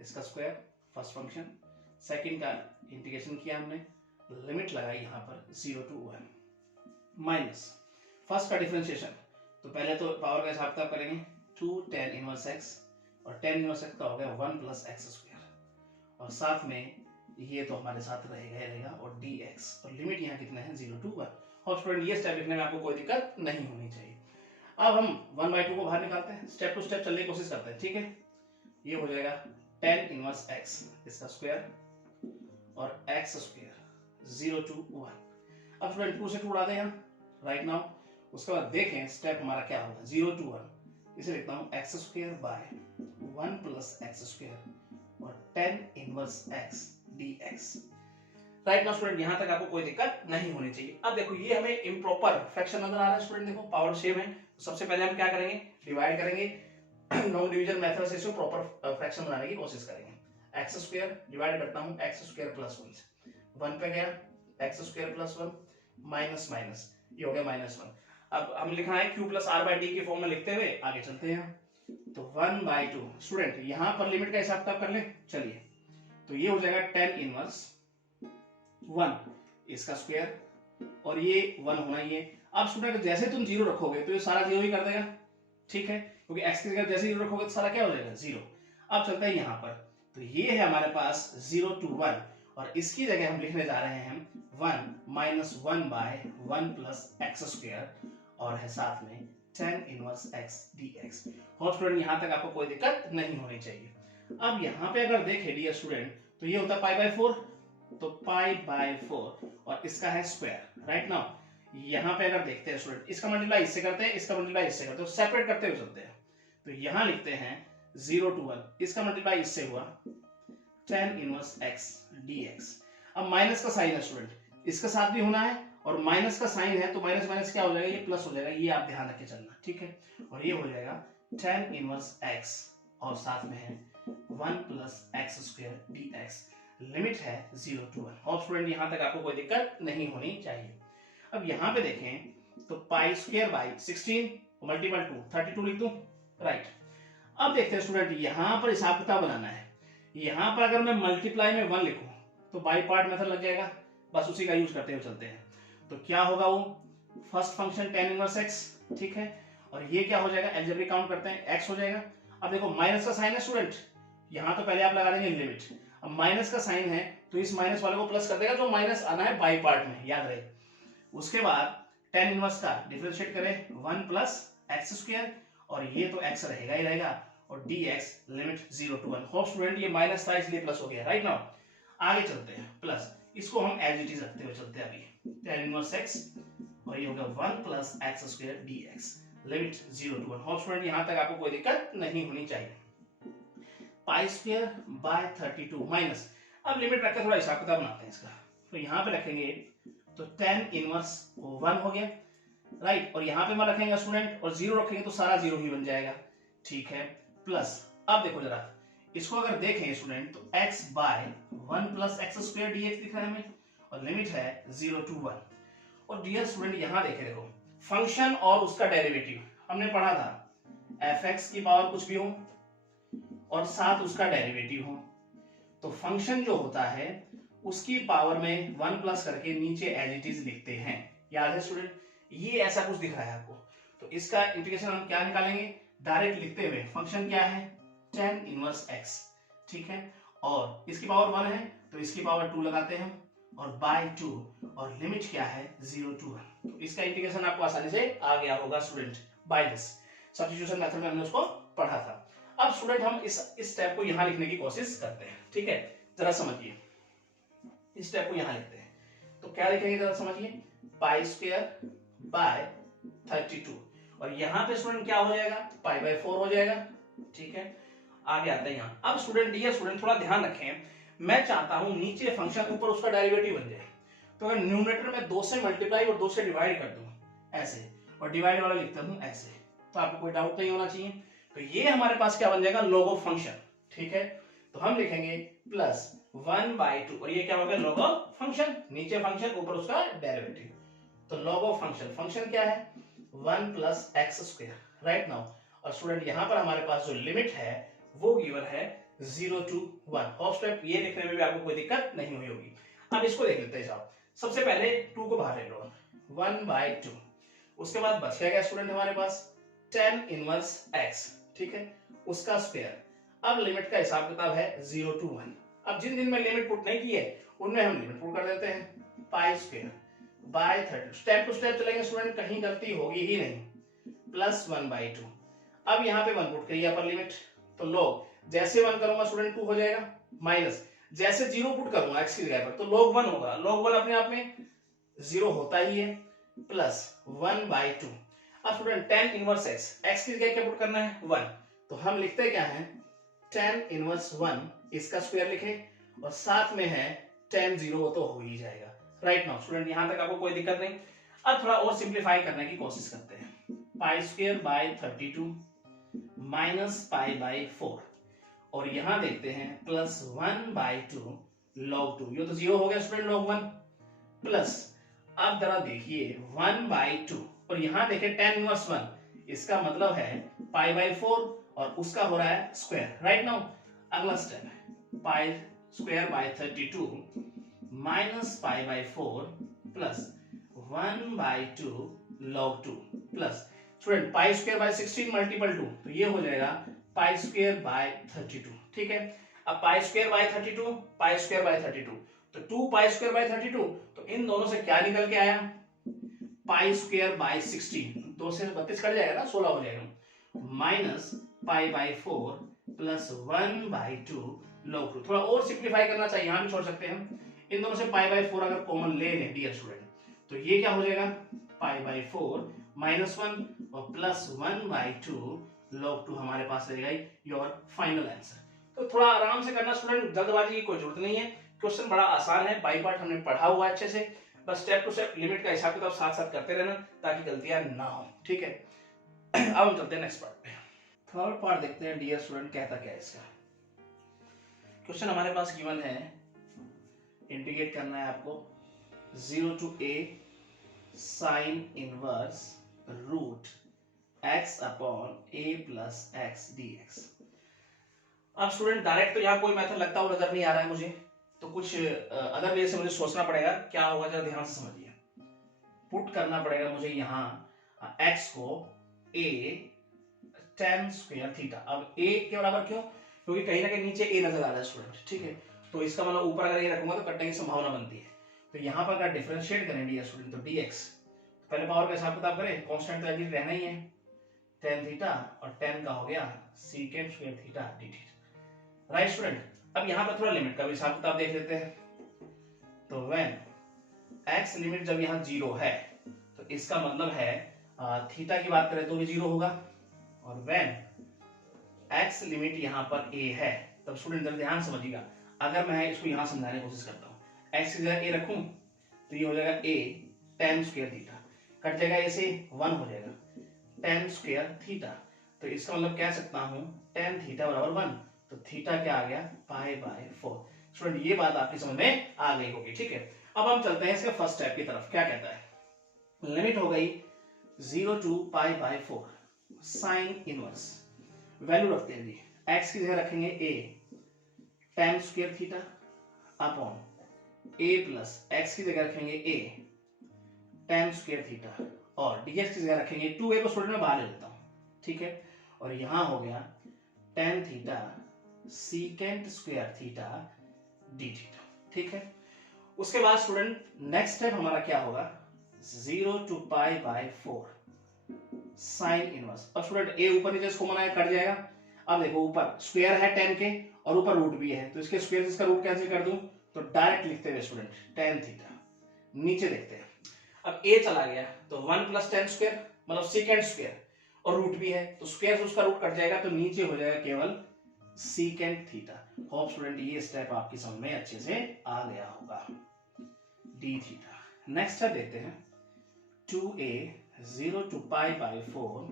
इसका स्क्वायर फर्स्ट फंक्शन, सेकंड का इंटीग्रेशन किया हमने, लिमिट लगाई यहाँ पर 0 to 1, माइनस फर्स्ट का डिफरेंशिएशन, तो पहले तो पावर का हिसाब किताब करेंगे, 2 tan इनवर्स x, और tan इनवर्स x का हो गया 1 प्लस एक्स स्क्वायर, और साथ में ये तो हमारे साथ रहेगा और dx, और लिमिट यहाँ कितना है 0 to 1। और स्टूडेंट ये स्टेप लिखने में आपको कोई दिक्कत नहीं होनी चाहिए। अब हम 1/2 को बाहर निकालते हैं, स्टेप टू स्टेप चलने की कोशिश करते हैं, ठीक है। ये हो जाएगा tan इनवर्स x, इसका स्क्वायर, और x स्क्वायर 0 to 1। अब स्टूडेंट 2 से 2 उड़ा दें यहाँ राइट नाउ। उसके बाद देखें स्टेप हमारा क्या होगा, 0 to 1, इसे लिखता हूँ x square by 1 plus x square और tan inverse x dx। Right now student, यहां तक आपको कोई दिक्कत नहीं होनी चाहिए। अब देखो ये हमें इम्प्रॉपर फ्रैक्शन नजर आ रहा है स्टूडेंट, देखो पावर सेम है, तो सबसे पहले हम क्या करेंगे, डिवाइड करेंगे, नॉन डिवीजन मेथड से इसको प्रॉपर फ्रैक्शन बनाने की कोशिश करेंगे। एक्स स्क्वायर डिवाइड करता हूं एक्स स्क्वायर प्लस 1 पे गया, x square plus 1 minus minus, ये हो गया -1। अब हम लिखना है q plus R by D के फॉर्म में लिखते हुए आगे चलते हैं। तो 1/2 स्टूडेंट यहां पर लिमिट का हिसाब किताब कर ले, चलिए। तो ये हो जाएगा tan इनवर्स 1, इसका स्क्वायर, और ये 1 होना ही है। अब स्टूडेंट जैसे तुम 0 रखोगे तो ये सारा 0 ही कर देगा, ठीक है, क्योंकि x की जगह जैसे 0 रखोगे तो सारा क्या हो जाएगा 0। अब चलते हैं यहाँ पर, तो ये है हमारे पास 0 to 1, और इसकी जगह हम लिखने जा रहे हैं 1 minus 1 by 1 plus x square, और है साथ में tan इनवर्स x dx। और स्टूडेंट यहाँ तक आपको कोई दिक्कत नहीं होनी चाहिए। अब यहाँ पे अगर देखें डियर स्टूडेंट, तो ये होता है पाई बाय 4, तो पाई बाय 4, और इसका है स्क्वायर। राइट नाउ यहाँ पे अगर देखते हैं स्टूडेंट, इसका मल्टीप्लाई इससे करते हैं, इसका मल्टीप्लाई इससे करते हैं, सेपरेट करते हुए चलते हैं। तो यहाँ लिखते हैं 0 to 1, इसका मल्टीप्लाई इससे हुआ tan इनवर्स x dx। अब माइनस का साइन है स्टूडेंट, इसके साथ भी होना है, और माइनस का साइन है तो माइनस माइनस क्या हो जाएगा, ये प्लस हो जाएगा, ये आप ध्यान रख के चलना, ठीक है। और ये हो जाएगा tan इनवर्स x, और साथ में है 1 plus x square dx, limit है 0 to 1। और स्टूडेंट यहाँ तक आपको कोई दिक्कत नहीं होनी चाहिए। अब यहाँ पे देखें तो पाई स्क्वायर बाई 16 मल्टीपल 2 32 लिख दूं, राइट। अब देखते हैं स्टूडेंट, यहाँ पर हिसाब किताब बनाना है। यहाँ पर अगर मैं मल्टीप्लाई में 1 लिखूं तो बाई पार्ट मेथड लग जाएगा, बस उसी का यूज करते हुए चलते हैं। तो क्या होगा, वो first function tan inverse x, ठीक है, और ये क्या हो जाएगा, अलजेब्रिक काउंट करते हैं, x हो जाएगा। अब देखो माइनस का साइन है स्टूडेंट, यहाँ तो पहले आप लगा देंगे लिमिट, अब माइनस का साइन है तो इस माइनस वाले को प्लस कर देगा, जो माइनस आना है बाई पार्ट में, याद रहे। उसके बाद tan इनवर्स का डिफरेंशिएट करें 1 प्लस एक्स स्क्वायर, और ये तो x रहेगा ही रहेगा, और dx limit 0 to 1। Hope student ये माइनस था इसलिए प्लस हो गया। राइट नाउ आगे चलते हैं, प्लस इसको हम एज इट इज रखते हुए चलते हैं अभी। tan इनवर्स x और ये हो गया 1 plus x square dx limit 0 to 1। Hope student यहां तक आपको कोई दिक्कत नहीं होनी चाहिए। पाई स्क्वायर बाय 32 माइनस, अब लिमिट रखकर थोड़ा हिसाब किताब बनाते हैं इसका। तो यहाँ पे रखेंगे तो tan इनवर्स 1 हो गया, राइट। और यहाँ पे मैं रखेंगे स्टूडेंट और 0 रखेंगे तो सारा 0 ही बन जाएगा, ठीक है। प्लस अब देखो जरा इसको अगर देखें स्टूडेंट तो x by 1 plus x square dx दिख रहा है हमें और लिमिट है 0 to 1। और डियर स्टूडेंट यहाँ देखे देखो फंक्शन और उसका डेरिवेटिव हमने पढ़ा था fx की पावर कुछ भी हो और साथ उसका डेरिवेटिव हो, तो फंक्शन जो होता है उसकी पावर में 1 प्लस करके नीचे एज इट इज लिखते हैं। याद है स्टूडेंट, ये ऐसा कुछ दिख रहा है आपको, तो इसका इंटीग्रेशन हम क्या निकालेंगे डायरेक्ट लिखते हुए। फंक्शन क्या है tan इनवर्स x, ठीक है, और इसकी पावर 1 है तो इसकी पावर 2 लगाते हैं हम और बाय 2 और लिमिट क्या है 0 to 1। तो इसका इंटीग्रेशन आपको आसानी से आ गया होगा student by this substitution method में हमने उसको पढ़ा था। अब स्टूडेंट हम इस स्टेप को यहां लिखने की कोशिश करते हैं, ठीक है। जरा समझिए इस स्टेप को यहां लिखते हैं तो क्या लिखेंगे जरा समझिए, पाई स्क्वायर बाय 32 और यहां पे स्टूडेंट क्या हो जाएगा पाई बाय 4 हो जाएगा, ठीक है। आगे आते हैं यहाँ। अब स्टूडेंट ये स्टूडेंट थोड़ा ध्यान रखें, मैं चाहता हूं नीचे फंक्शन ऊपर उसका डेरिवेटिव बन जाए, तो अगर न्यूमरेटर में 2 से मल्टीप्लाई और 2 से डिवाइड कर दूं ऐसे और डिवाइड वाला लिखता हूं ऐसे, तो आपको कोई डाउट नहीं होना चाहिए। तो ये हमारे पास क्या बन जाएगा log ऑफ फंक्शन, ठीक है। तो हम लिखेंगे प्लस 1/2 और ये क्या होगा log ऑफ फंक्शन, नीचे फंक्शन ऊपर उसका डेरिवेटिव। तो log ऑफ फंक्शन, फंक्शन क्या है 1 plus x square, right now. और स्टूडेंट यहां पर हमारे पास जो लिमिट है वो गिवन है 0 to 1। होप स्टेप ये लिखने में भी आपको कोई दिक्कत नहीं हुई होगी। अब इसको देख लेते हैं साहब। सबसे पहले 2 को बाहर ले लो 1/2, उसके बाद बच गया स्टूडेंट हमारे पास tan इनवर्स x, ठीक है, उसका स्क्वायर। अब लिमिट का हिसाब किताब है 0 to 1। अब जिन दिन में लिमिट पुट नहीं की है उनमें हम लिमिट पुट कर देते हैं pi square by 30। Step to step चलेंगे स्टूडेंट, कहीं गलती होगी ही नहीं। प्लस 1/2, अब यहाँ पे 1 पुट करिए अपर लिमिट, तो log जैसे 1 करूंगा स्टूडेंट 2 हो जाएगा, माइनस जैसे 0 पुट करूंगा x की जगह पर तो log 1 होगा, log 1 अपने आप में 0 होता ही है, प्लस 1/2। अब स्टूडेंट tan इनवर्स x की जगह क्या पुट करना है 1, तो हम लिखते क्या है tan इनवर्स 1 इसका स्क्वायर लिखे और साथ में है tan 0 तो हो ही जाएगा। राइट नाउ स्टूडेंट यहां तक आपको कोई दिक्कत नहीं। अब थोड़ा और सिंप्लीफाई करने की कोशिश करते हैं। Pi square bye 32 minus pi by 4 और यहां देखते हैं प्लस 1/2 log 2, ये तो 0 हो गया स्टूडेंट log 1, प्लस अब जरा देखिए 1/2 और यहां देखें tan इनवर्स 1 इसका मतलब है पाई बाय 4 और उसका हो रहा है स्क्वायर। राइट नाउ अगला स्टेप है पाई square bye 32 minus pi by 4 plus 1/2 log 2 plus student pi square bye 16 multiple 2 तो ये हो जाएगा पाई स्क्वायर बाय 32, ठीक है। अब पाई स्क्वायर बाय 32 पाई स्क्वायर बाय 32 तो 2 पाई स्क्वायर बाय 32, तो इन दोनों से क्या निकल के आया पाई स्क्वायर बाय 16, 2 से 32 कट जाएगा ना 16 हो जाएगा, minus pi by 4 plus 1/2 log 2। थोड़ा और सिंप्लीफाई करना चाहिए, यहां भी छोड़ सकते हैं। इन दोनों से पाई बाय 4 अगर कॉमन ले लें डियर स्टूडेंट तो ये क्या हो जाएगा पाई बाय 4 माइनस 1 और प्लस 1/2 log 2 हमारे पास रहेगा योर फाइनल आंसर। तो थोड़ा आराम से करना स्टूडेंट, जल्दबाजी की कोई जरूरत नहीं है। क्वेश्चन बड़ा आसान है, बाई पार्ट हमने पढ़ा हुआ है अच्छे से, बस स्टेप टू स्टेप लिमिट का हिसाब किताब साथ साथ करते रहना ताकि गलतियां ना हो, ठीक है। अब हम चलते हैं नेक्स्ट पार्ट पे। थर्ड पार्ट देखते हैं डियर स्टूडेंट कहता क्या है इसका। क्वेश्चन हमारे पास गिवन है, इंटीग्रेट करना है आपको 0 to a sine inverse root x upon a plus x dx। अब स्टूडेंट डायरेक्ट तो यहाँ कोई मेथड लगता हुआ नजर नहीं आ रहा है मुझे, तो कुछ अदर वे से मुझे सोचना पड़ेगा क्या होगा, जरा ध्यान से समझिए। पुट करना पड़ेगा मुझे यहाँ x को a tan स्क्वायर थीटा। अब a के बराबर क्यों, क्योंकि कहीं ना कहीं नीचे a नजर आ रहा है स्टूडेंट, ठीक है, तो इसका मतलब ऊपर अगर ये रखूंगा तो कटने की संभावना बनती है। तो यहाँ पर अगर डिफरेंशिएट करें डियर स्टूडेंट तो dx, पहले पावर का हिसाब किताब करें, कांस्टेंट तो एग्जिट रहना ही है, tan थीटा और tan का हो गया secant square theta d theta. Right student, अब यहाँ पर थोड़ा लिमिट का भी हिसाब किताब देख लेते हैं। तो when x लिमिट जब यहाँ 0 है तो इसका मतलब है थीटा की बात करें तो भी 0 होगा, और when x लिमिट यहाँ पर a है तब स्टूडेंट जरा ध्यान समझिएगा, अगर मैं इसको यहाँ समझाने की कोशिश करता हूँ, x की जगह a रखूं तो ये हो जाएगा a tan square theta, cut जाएगा a से 1 हो जाएगा tan स्क्वायर थीटा, तो इसका मतलब कह सकता हूँ tan थीटा बराबर 1, तो थीटा क्या आ गया पाई बाय 4। स्टूडेंट ये बात आपकी समझ में आ गई होगी, ठीक है। अब हम चलते हैं इसके फर्स्ट स्टेप की तरफ, क्या कहता है, लिमिट हो गई 0 to pi by 4 sine inverse, value रखते हैं जी, x की जगह रखेंगे a tan square theta upon a plus x की जगह रखेंगे a tan स्क्वायर थीटा और dx की जगह रखेंगे 2a को स्टूडेंट में बाहर ले लेता हूं, ठीक है, और यहां हो गया tan theta secant square theta d theta, ठीक है। उसके बाद स्टूडेंट नेक्स्ट स्टेप हमारा क्या होगा, 0 to pi by 4 sine inverse. अब स्टूडेंट a ऊपर नीचे इसको बनाया कट जाएगा, अब देखो ऊपर स्क्वायर है tan के और ऊपर रूट भी है, तो इसके स्क्वायर से इसका रूट कैंसिल कर दूं तो डायरेक्ट लिखते हुए स्टूडेंट tan थीटा, नीचे देखते हैं, अब a चला गया तो 1 प्लस tan स्क्वायर मतलब secant स्क्वायर और रूट भी है तो स्क्वायर से उसका रूट कट जाएगा, तो नीचे हो जाएगा केवल secant थीटा। होप स्टूडेंट ये स्टेप आपकी समझ में अच्छे से आ गया होगा, d थीटा। नेक्स्ट स्टेप देखते हैं 2a 0 to pi by 4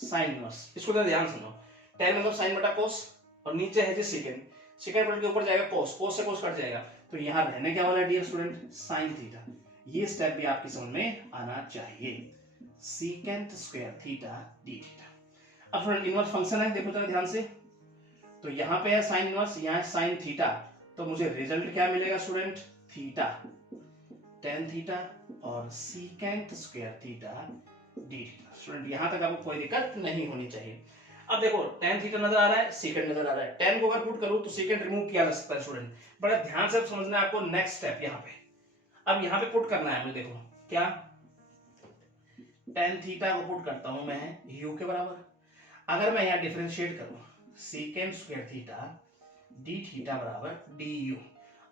sine inverse, इसको जरा ध्यान सुनो, tan मतलब साइन बटा cos और नीचे है जी सेकंड, सेकंड पलट के ऊपर जाएगा cos, cos से cos कट जाएगा, तो यहां रहने क्या वाला है डियर स्टूडेंट साइन थीटा। ये स्टेप भी आपकी समझ में आना चाहिए, secant square theta d theta. अब स्टूडेंट इनवर्स फंक्शन है, देखो जरा ध्यान से, तो यहां पे है साइन इनवर्स, यहां है साइन थीटा, तो मुझे रिजल्ट क्या मिलेगा स्टूडेंट, थीटा tan थीटा और secant square theta d theta. Student यहां तक आपको कोई दिक्कत नहीं होनी चाहिए। अब देखो tan थीटा नजर आ रहा है, secant नजर आ रहा है, tan को अगर पुट करूं तो secant रिमूव किया जा सकता है स्टूडेंट, बड़ा ध्यान से समझना है आपको नेक्स्ट स्टेप यहाँ पे। अब यहाँ पे पुट करना है मुझे, देखो क्या, tan थीटा को पुट करता हूं मैं u के बराबर, अगर मैं यहाँ डिफरेंशिएट करूं secant square theta d theta बराबर du।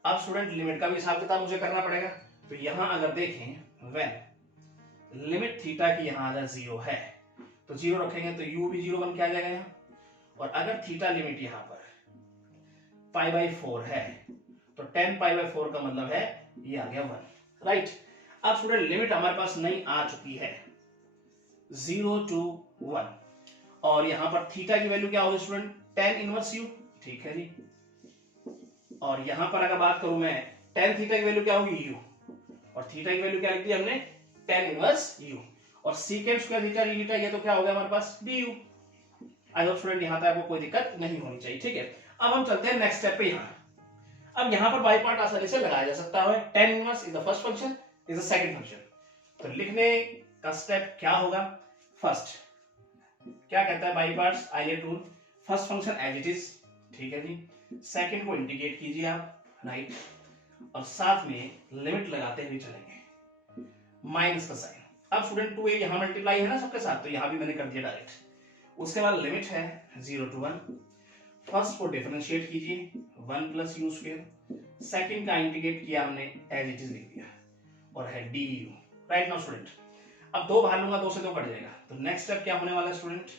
अब स्टूडेंट लिमिट का भी हिसाब किताब मुझे करना पड़ेगा, तो यहां अगर देखें when लिमिट थीटा की यहां अगर 0 है तो 0 रखेंगे तो u भी 0 बन के आ जाएगा यहाँ, और अगर थीटा लिमिट यहां पर पाई बाय 4 है तो tan पाई बाय 4 का मतलब है ये आ गया 1, राइट। अब स्टूडेंट लिमिट हमारे पास नहीं आ चुकी है 0 टू 1, और यहां पर थीटा की वैल्यू क्या होगी स्टूडेंट, tan इनवर्स u, ठीक है जी, और यहां पर अगर बात करूं मैं tan थीटा की वैल्यू क्या होगी u, और थीटा की वैल्यू क्या लिख दी हमने tan इनवर्स u, और secant square theta d theta ये तो क्या हो गया हमारे पास du। आई होप स्टूडेंट यहां तक आपको कोई दिक्कत नहीं होनी चाहिए, ठीक है। अब हम चलते हैं नेक्स्ट स्टेप पे। अब यहां पर बाई पार्ट आसानी से लगाया जा सकता है, tan inverse is the first function is the second function, तो लिखने का स्टेप क्या होगा, फर्स्ट क्या कहता है by parts ILATE rule, first function as it is, ठीक है जी, सेकंड को इंटीग्रेट कीजिए आप, राइट, और साथ में लिमिट लगाते हुए चलेंगे माइनस का साइन। अब स्टूडेंट 2a यहां मल्टीप्लाई है ना सबके साथ, तो यहां भी मैंने कर दिया डायरेक्ट। उसके बाद लिमिट है 0 टू 1, फर्स्ट को डिफरेंशिएट कीजिए 1 प्लस यू स्क्वायर, सेकंड का इंटीग्रेट किया हमने एज इट इज लिख दिया और है du, राइट। नाउ स्टूडेंट अब 2 बाहर लूंगा 2 से 2 कट जाएगा, तो नेक्स्ट स्टेप क्या होने वाला है student,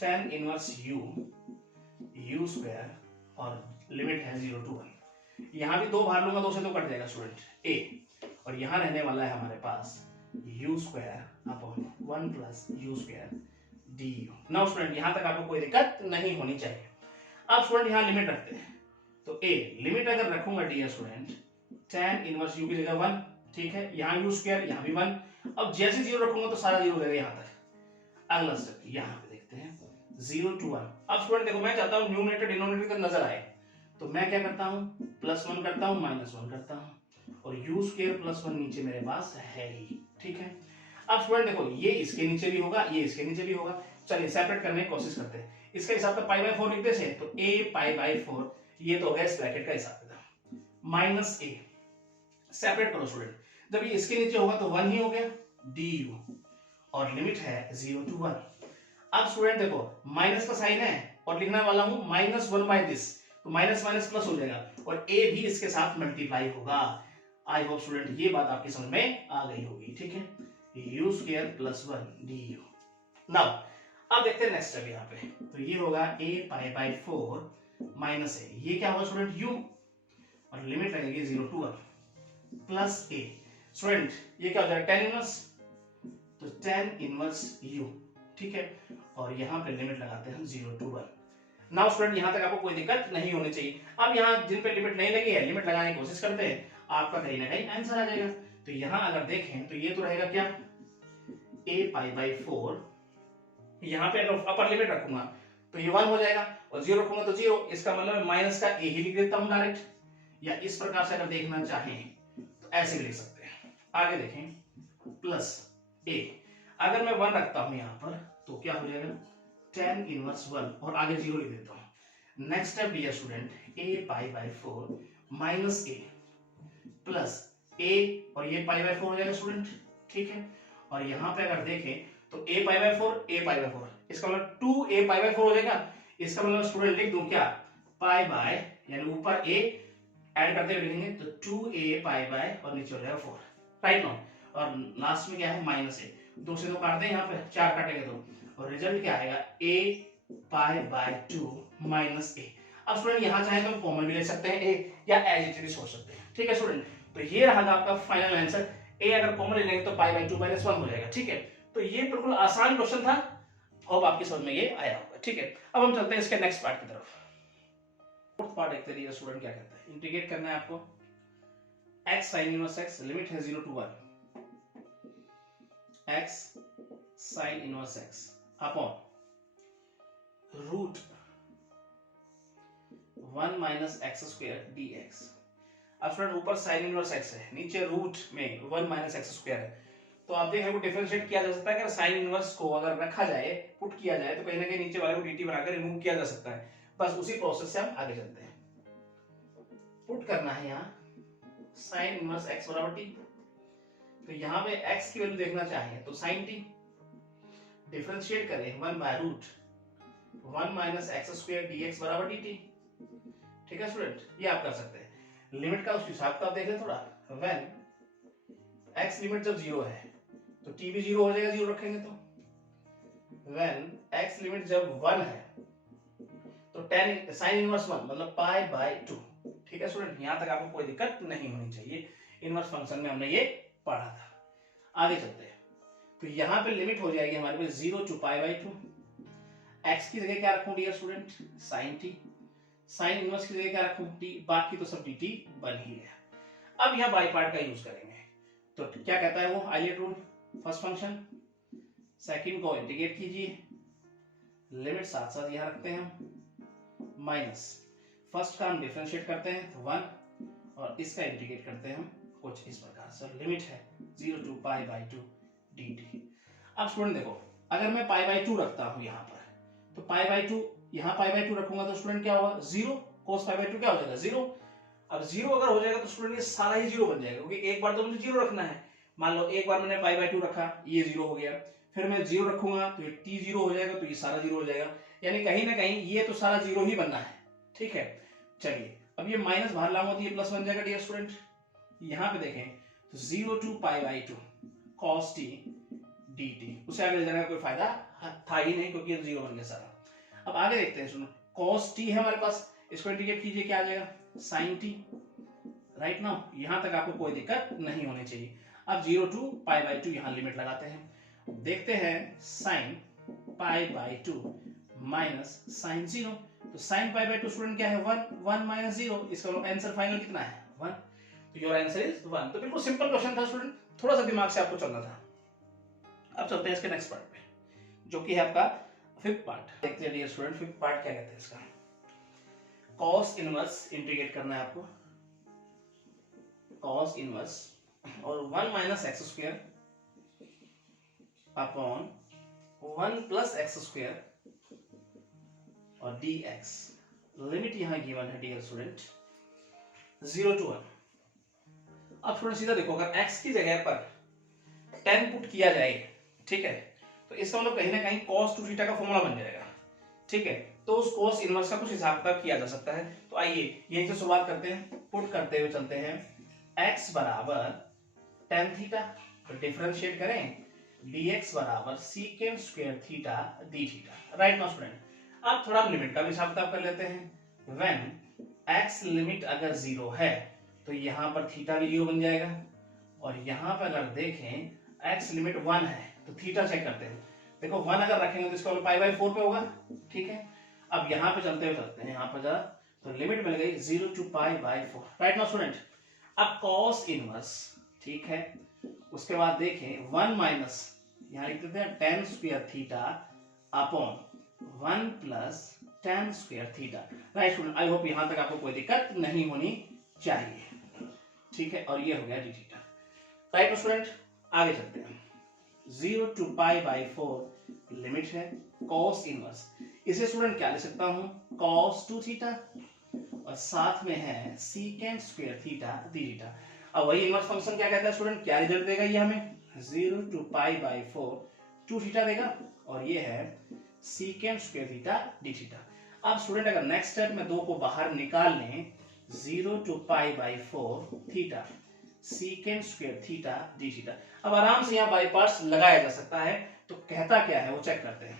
tan inverse u square और लिमिट है 0 टू 1, यहां भी 2 बाहर लूंगा 2 से 2 कट जाएगा स्टूडेंट a, और यहां रहने वाला है हमारे पास u square upon 1 plus u square du। Now student यहां तक आपको कोई दिक्कत नहीं होनी चाहिए। अब स्टूडेंट यहां लिमिट रखते हैं, तो a लिमिट अगर रखूंगा dear student tan inverse u की जगह 1, ठीक है, यहां u स्क्वायर यहां भी 1, अब जैसे 0 रखूंगा तो सारा 0 हो जाएगा यहां तक। अगला स्टेप यहां पे देखते हैं 0 टू 1। अब स्टूडेंट देखो मैं चाहता हूं न्यूमरेटर डिनोमिनेटर का नजर आए, तो मैं क्या करता हूं +1 करता हूं -1 करता हूं, और u स्क्वायर +1 नीचे मेरे पास है ही, ठीक है। अब स्टूडेंट देखो ये इसके नीचे भी होगा ये इसके नीचे भी होगा, चलिए सेपरेट करने की कोशिश करते हैं। इसका हिसाब तो पाई बाय 4 लिखते थे, तो a पाई बाय 4 ये तो हो गया इस ब्रैकेट का हिसाब किताब, माइनस a सेपरेट करो स्टूडेंट, जब ये इसके नीचे होगा तो 1 ही हो गया du, और लिमिट है 0 टू 1, अब स्टूडेंट देखो माइनस का साइन है और लिखने वाला हूं -1/दिस, तो माइनस माइनस प्लस हो जाएगा और ए भी इसके साथ मल्टीप्लाई होगा। आई होप स्टूडेंट ये बात आपकी समझ में आ गई होगी, ठीक है। u square plus 1 du। Now अब देखते हैं नेक्स्ट स्टेप यहाँ पे, तो ये होगा a pi by 4 minus a, ये क्या होगा स्टूडेंट u और लिमिट लगेगी 0 to 1 प्लस a। स्टूडेंट ये क्या हो जाएगा tan इनवर्स, तो tan इनवर्स u, ठीक है, और यहाँ पे लिमिट लगाते हैं हम 0 to 1। नाउ स्टूडेंट यहाँ तक आपको कोई दिक्कत नहीं होनी चाहिए। अब यहाँ जिन पे लिमिट नहीं लगी है लिमिट लगाने की कोशिश करते हैं, आपका कहीं ना कहीं आंसर आ जाएगा। तो यहाँ अगर देखें तो ये तो रहेगा क्या a पाई बाई 4, यहाँ पे अगर अपर लिमिट रखूंगा तो ये 1 हो जाएगा और 0 रखूंगा तो 0, इसका मतलब माइनस का a ही लिख देता हूं डायरेक्ट, या इस प्रकार से अगर देखना चाहें तो ऐसे भी लिख सकते हैं। आगे देखें प्लस a, अगर मैं 1 रखता हूं यहाँ पर तो क्या हो जाएगा tan इनवर्स 1 और आगे 0 लिख देता हूं। Next step dear student a pi by 4 minus a plus a और ये पाई बाई 4 हो जाएगा स्टूडेंट, ठीक है। और यहाँ पे अगर देखें तो a pi by 4 a pi by 4, इसका मतलब 2a पाई बाई 4 हो जाएगा। इसका मतलब स्टूडेंट लिख दूं क्या पाई बाय, यानी ऊपर a ऐड करते हुए लिखेंगे तो 2a पाई बाय और नीचे हो जाएगा 4, राइट नो। और लास्ट में क्या है माइनस a, 2 से 2 काटते हैं, यहाँ पे 4 काटेंगे तो, और रिजल्ट क्या आएगा a pi by 2 minus a। अब स्टूडेंट यहाँ चाहे तो कॉमन भी ले सकते हैं a, या एज इट इज सोच सकते हैं, ठीक है स्टूडेंट। तो ये रहा आपका फाइनल आंसर, a अगर कॉमन ले लेंगे तो पाई बाई 2 माइनस 1 हो जाएगा, ठीक है। तो ये बिल्कुल आसान क्वेश्चन था, होप आपकी समझ में ये आया होगा, ठीक है। अब हम चलते हैं इसके नेक्स्ट पार्ट की तरफ। फोर्थ पार्ट देखते हैं स्टूडेंट क्या कहता है। इंटीग्रेट करना है आपको x sin inverse x, limit है 0 to 1, x sin inverse x upon root 1 minus x square dx। अब स्टूडेंट ऊपर sin इनवर्स x है, नीचे रूट में 1 माइनस एक्स स्क्वायर है, तो आप देख रहे हो डिफरेंशिएट किया जा सकता है। अगर साइन इनवर्स को अगर रखा जाए, पुट किया जाए, तो कहीं ना कहीं नीचे वाले को dt बनाकर रिमूव किया जा सकता है। बस उसी प्रोसेस से हम आगे चलते हैं। पुट करना है यहाँ साइन इनवर्स x बराबर t, तो यहाँ पे x की वैल्यू देखना चाहिए तो साइन t, डिफरेंशिएट करें 1 by root 1 minus x square dx बराबर dt, ठीक है स्टूडेंट, ये आप कर सकते हैं। लिमिट का उस हिसाब का आप देख लें थोड़ा, व्हेन x लिमिट जब 0 है तो t भी 0 हो जाएगा, 0 रखेंगे तो। व्हेन x लिमिट जब 1 है तो tan sin इनवर्स 1 मतलब पाई बाय 2, ठीक है स्टूडेंट। यहां तक आपको कोई दिक्कत नहीं होनी चाहिए, इनवर्स फंक्शन में हमने ये पढ़ा था। आगे चलते हैं, तो यहां पे लिमिट हो जाएगी हमारे पास 0 to पाई बाय 2। x की जगह क्या रखूं dear student sin t, sin inverse की जगह क्या रखूं t, बाकी तो सब dt बन ही है। अब यहां बाई पार्ट का यूज करेंगे, तो क्या कहता है वो ILATE rule, first function second को इंटीग्रेट कीजिए, लिमिट साथ साथ यहां रखते हैं हम, माइनस फर्स्ट का हम डिफरेंशिएट करते हैं तो 1 और इसका इंटीग्रेट करते हैं हम कुछ इस प्रकार से, लिमिट है 0 to पाई बाय 2 dt। अब स्टूडेंट देखो अगर मैं पाई बाय 2 रखता हूं यहां पर, तो पाई बाय 2 यहां पाई बाय 2 रखूंगा तो स्टूडेंट क्या होगा 0, cos पाई बाय 2 क्या हो जाएगा 0। अब 0 अगर हो जाएगा तो स्टूडेंट ये सारा ही 0 बन जाएगा, क्योंकि एक बार तो मुझे 0 रखना है। मान लो एक बार मैंने पाई बाय 2 रखा, ये 0 हो गया, फिर मैं 0 रखूंगा तो ये t 0 हो जाएगा, तो ये सारा 0 हो जाएगा, यानी कहीं ना कहीं ये तो सारा 0 ही बनना है, ठीक है। चलिए अब ये माइनस बाहर लाऊंगा तो ये प्लस बन जाएगा डियर स्टूडेंट। यहाँ पे देखें तो 0 to pi by 2 cos t dt, उसे आगे ले जाने का कोई फायदा था ही नहीं, क्योंकि ये 0 बन गया सारा। अब आगे देखते हैं, सुनो cos t है हमारे पास, इसको इंटीग्रेट कीजिए क्या आ जाएगा sin t, राइट नाउ यहां तक आपको कोई दिक्कत नहीं होनी चाहिए। अब 0 to पाई बाय 2 यहां लिमिट लगाते हैं, देखते हैं sin pi by 2 minus sin 0, तो sin पाई बाय 2 स्टूडेंट क्या है 1 माइनस 0, इसका आंसर फाइनल कितना है 1, तो योर आंसर इज 1। तो बिल्कुल सिंपल क्वेश्चन था स्टूडेंट, थोड़ा सा दिमाग से आपको चलना था। अब चलते हैं इसके नेक्स्ट पार्ट पे, जो कि है आपका फिफ्थ पार्ट। देखते हैं डियर स्टूडेंट फिफ्थ पार्ट क्या कहते हैं इसका। cos इनवर्स इंटीग्रेट करना है आपको, cos इनवर्स और 1 minus x square upon 1 plus x square और dx, लिमिट यहां गिवन है डियर स्टूडेंट 0 to 1। अब थोड़ा सीधा देखो, अगर x की जगह पर 10 पुट किया जाए, ठीक है, तो इसका मतलब कहीं ना कहीं cos 2 थीटा का फॉर्मूला बन जाएगा, ठीक है। तो उस cos इनवर्स का कुछ हिसाब किताब किया जा सकता है। तो आइए यहीं से शुरुआत करते हैं, पुट करते हुए चलते हैं। x बराबर tan थीटा, तो डिफरेंशिएट करें, dx बराबर secant square theta d theta. Right now student, अब थोड़ा लिमिट का भी हिसाब किताब कर लेते हैं। व्हेन x लिमिट अगर 0 है तो यहाँ पर थीटा भी 0 बन जाएगा, और यहाँ पर अगर देखें x लिमिट 1 है तो थीटा चेक करते हैं। देखो 1 अगर रखेंगे तो इसका पाई बाई 4 पे होगा, ठीक है। अब यहाँ पे चलते हैं, यहाँ पर जरा, तो लिमिट मिल गई 0 to pi by 4। Right now student, अब cos इनवर्स, ठीक है, उसके बाद देखें 1 माइनस, यहाँ लिख देते हैं tan square theta upon 1 plus tan square theta. Right student, I hope यहाँ तक आपको कोई दिक्कत नहीं होनी चाहिए, ठीक है। और ये हो गया डी थीटा। राइट स्टूडेंट, आगे चलते हैं। 0 टू पाई बाई 4 लिमिट है cos इनवर्स, इसे स्टूडेंट क्या लिख सकता हूं, cos 2 थीटा, और साथ में है secant square theta D theta. अब वही इनवर्स फंक्शन क्या कहता है स्टूडेंट, क्या रिजल्ट देगा ये हमें, 0 टू पाई बाई 4 2 थीटा देगा, और ये है secant square theta D theta. अब स्टूडेंट अगर नेक्स्ट स्टेप में 2 को बाहर निकाल लें, 0 to pi by 4 theta secant square theta D theta. अब आराम से यहाँ बाई पार्ट्स लगाया जा सकता है, तो कहता क्या है वो चेक करते हैं।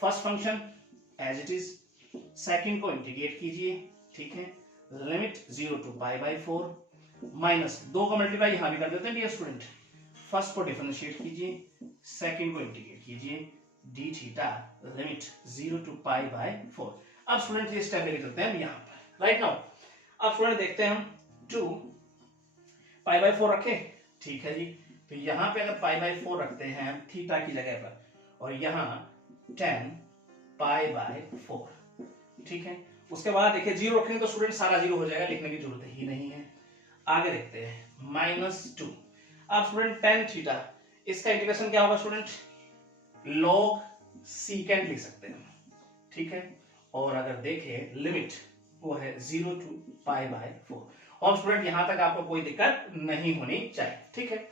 First function as it is, second को इंटीग्रेट कीजिए, ठीक है, limit 0 to pi by 4 minus 2 का मल्टीप्लाई यहां भी कर देते हैं डियर स्टूडेंट। फर्स्ट को डिफरेंशिएट कीजिए, सेकंड को इंटीग्रेट कीजिए, D theta limit 0 to pi by 4। अब स्टूडेंट ये स्टेप लेके चलते हैं हम यहाँ पर। राइट नाउ अब स्टूडेंट देखते हैं हम 2 पाई बाई 4 रखे, ठीक है जी। तो यहाँ पे अगर पाई बाई 4 रखते हैं हम थीटा की जगह पर, और यहाँ 10 पाई बाई 4, ठीक है। उसके बाद देखिए 0 रखेंगे तो स्टूडेंट सारा 0 हो जाएगा, लिखने की जरूरत ही नहीं है। आगे देखते हैं -2। अब स्टूडेंट tan थीटा, इसका इंटीग्रेशन क्या होगा स्टूडेंट, log secant लिख सकते हैं, ठीक है। और अगर देखें लिमिट वो है 0 टू पाई बाई 4, और स्टूडेंट यहां तक आपको कोई दिक्कत नहीं होनी चाहिए, ठीक है।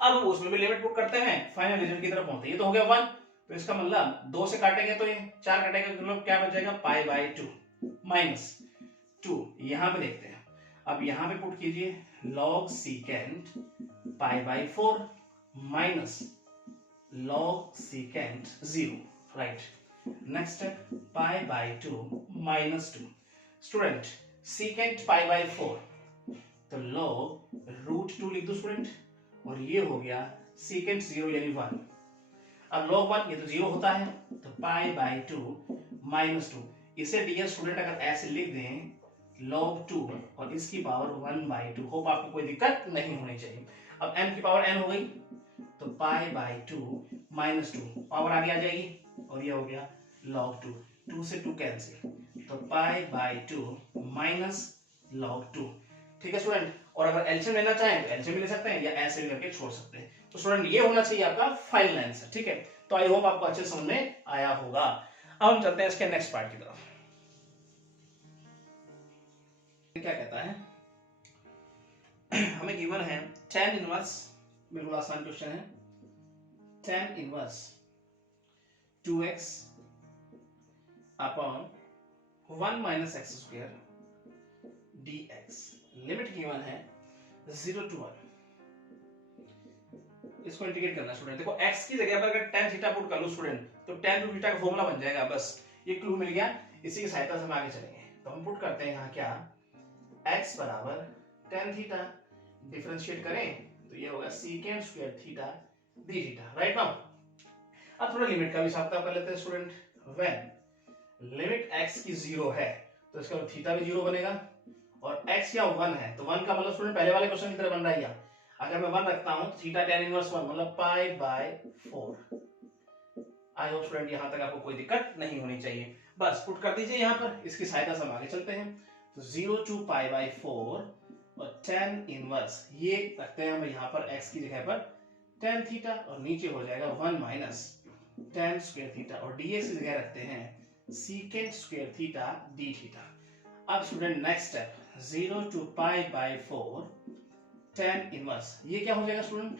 अब उसमें भी लिमिट पुट करते हैं, फाइनल रिजल्ट की तरफ पहुंचते हैं। ये तो हो गया 1, तो इसका मतलब 2 से काटेंगे तो ये 4 कटेगा, तो क्या बच जाएगा पाई बाई 2 माइनस 2। यहां पे देखते हैं, अब यहां पे पुट कीजिए log secant pi by 4 minus log secant 0। Right, next step pi by 2 minus 2। Student secant pi by 4, तो log रूट 2 लिख दो स्टूडेंट, और ये हो गया secant 0 यानी 1। अब log 1 ये तो 0 होता है, तो पाई बाई 2 माइनस 2। इसे डियर स्टूडेंट अगर ऐसे लिख दें log 2 और इसकी पावर 1 बाई 2, होप आपको कोई दिक्कत नहीं होनी चाहिए। अब m की पावर n हो गई, तो पाई बाई 2 माइनस 2 पावर आगे आ जाएगी, और ये हो गया log 2, 2 से 2 कैंसिल, तो पाई बाई 2 माइनस log 2, ठीक है स्टूडेंट। और अगर एलसीएम लेना चाहें तो एलसीएम ले सकते हैं, या ऐसे भी करके छोड़ सकते हैं। तो स्टूडेंट ये होना चाहिए आपका फाइनल आंसर, ठीक है। तो आई होप आपको अच्छे समझ में आया होगा। अब हम चलते हैं इसके नेक्स्ट पार्ट की तरफ। क्या कहता है, हमें गिवन है tan इनवर्स, बिल्कुल आसान क्वेश्चन है, tan inverse 2x upon 1 minus x square dx। Limit given है 0 टू 1। इसको इंटीग्रेट करना स्टूडेंट। देखो x की जगह पर अगर tan थीटा पुट कर लो स्टूडेंट, तो tan टू थीटा का फॉर्मूला बन जाएगा। बस ये क्लू मिल गया, इसी की सहायता से हम आगे चलेंगे। तो हम पुट करते हैं यहाँ क्या, x बराबर tan थीटा, डिफरेंशिएट करें तो ये होगा secant square theta d theta. Right now अब थोड़ा लिमिट का भी हिसाब कर लेते हैं स्टूडेंट। व्हेन लिमिट x की 0 है तो इसका थीटा भी 0 बनेगा, और x या 1 है तो 1 का मतलब स्टूडेंट पहले वाले क्वेश्चन की तरह बन रहा है। अगर मैं 1 रखता हूं तो थीटा tan इनवर्स 1 मतलब पाई बाई 4। आई होप स्टूडेंट यहां तक आपको कोई दिक्कत नहीं होनी चाहिए। बस पुट कर दीजिए यहां पर, इसकी सहायता से हम आगे चलते हैं। तो 0 टू पाई बाई 4 और tan इनवर्स ये रखते हैं हम यहाँ पर x की जगह पर tan थीटा, और नीचे हो जाएगा 1 माइनस tan स्क्वायर थीटा, और dx की जगह रखते हैं secant square theta d theta. अब student next step 0 to pi by 4 tan inverse, ये क्या हो जाएगा स्टूडेंट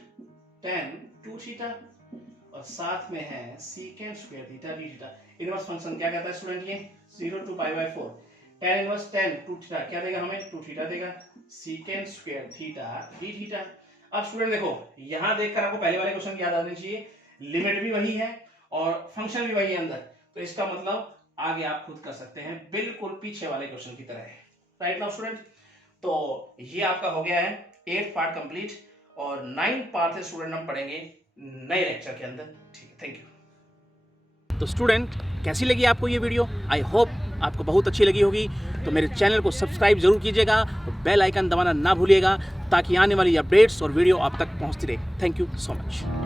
tan 2 थीटा, और और साथ में है secant square theta D theta. Inverse function क्या कहता है स्टूडेंट, ये 0 to π/4 tan inverse tan 2 theta क्या देगा हमें, 2 थीटा देगा, secant square theta D theta. अब स्टूडेंट देखो यहां देखकर आपको पहले वाले क्वेश्चन की याद आनी चाहिए, लिमिट भी वही है और फंक्शन भी वही है अंदर, तो इसका मतलब आगे आप खुद कर सकते हैं बिल्कुल पीछे वाले क्वेश्चन की तरह है। राइट नाउ स्टूडेंट, तो ये आपका हो गया है 8th पार्ट कंप्लीट और 9th पार्ट से स्टूडेंट हम पढ़ेंगे नए लेक्चर के अंदर। ठीक है, थैंक यू। तो स्टूडेंट कैसी लगी आपको ये वीडियो, आई होप आपको बहुत अच्छी लगी होगी। तो मेरे चैनल को सब्सक्राइब जरूर कीजिएगा और बेल आइकन दबाना ना भूलिएगा ताकि आने वाली अपडेट्स और वीडियो आप तक पहुंचती रहे। Thank you so much.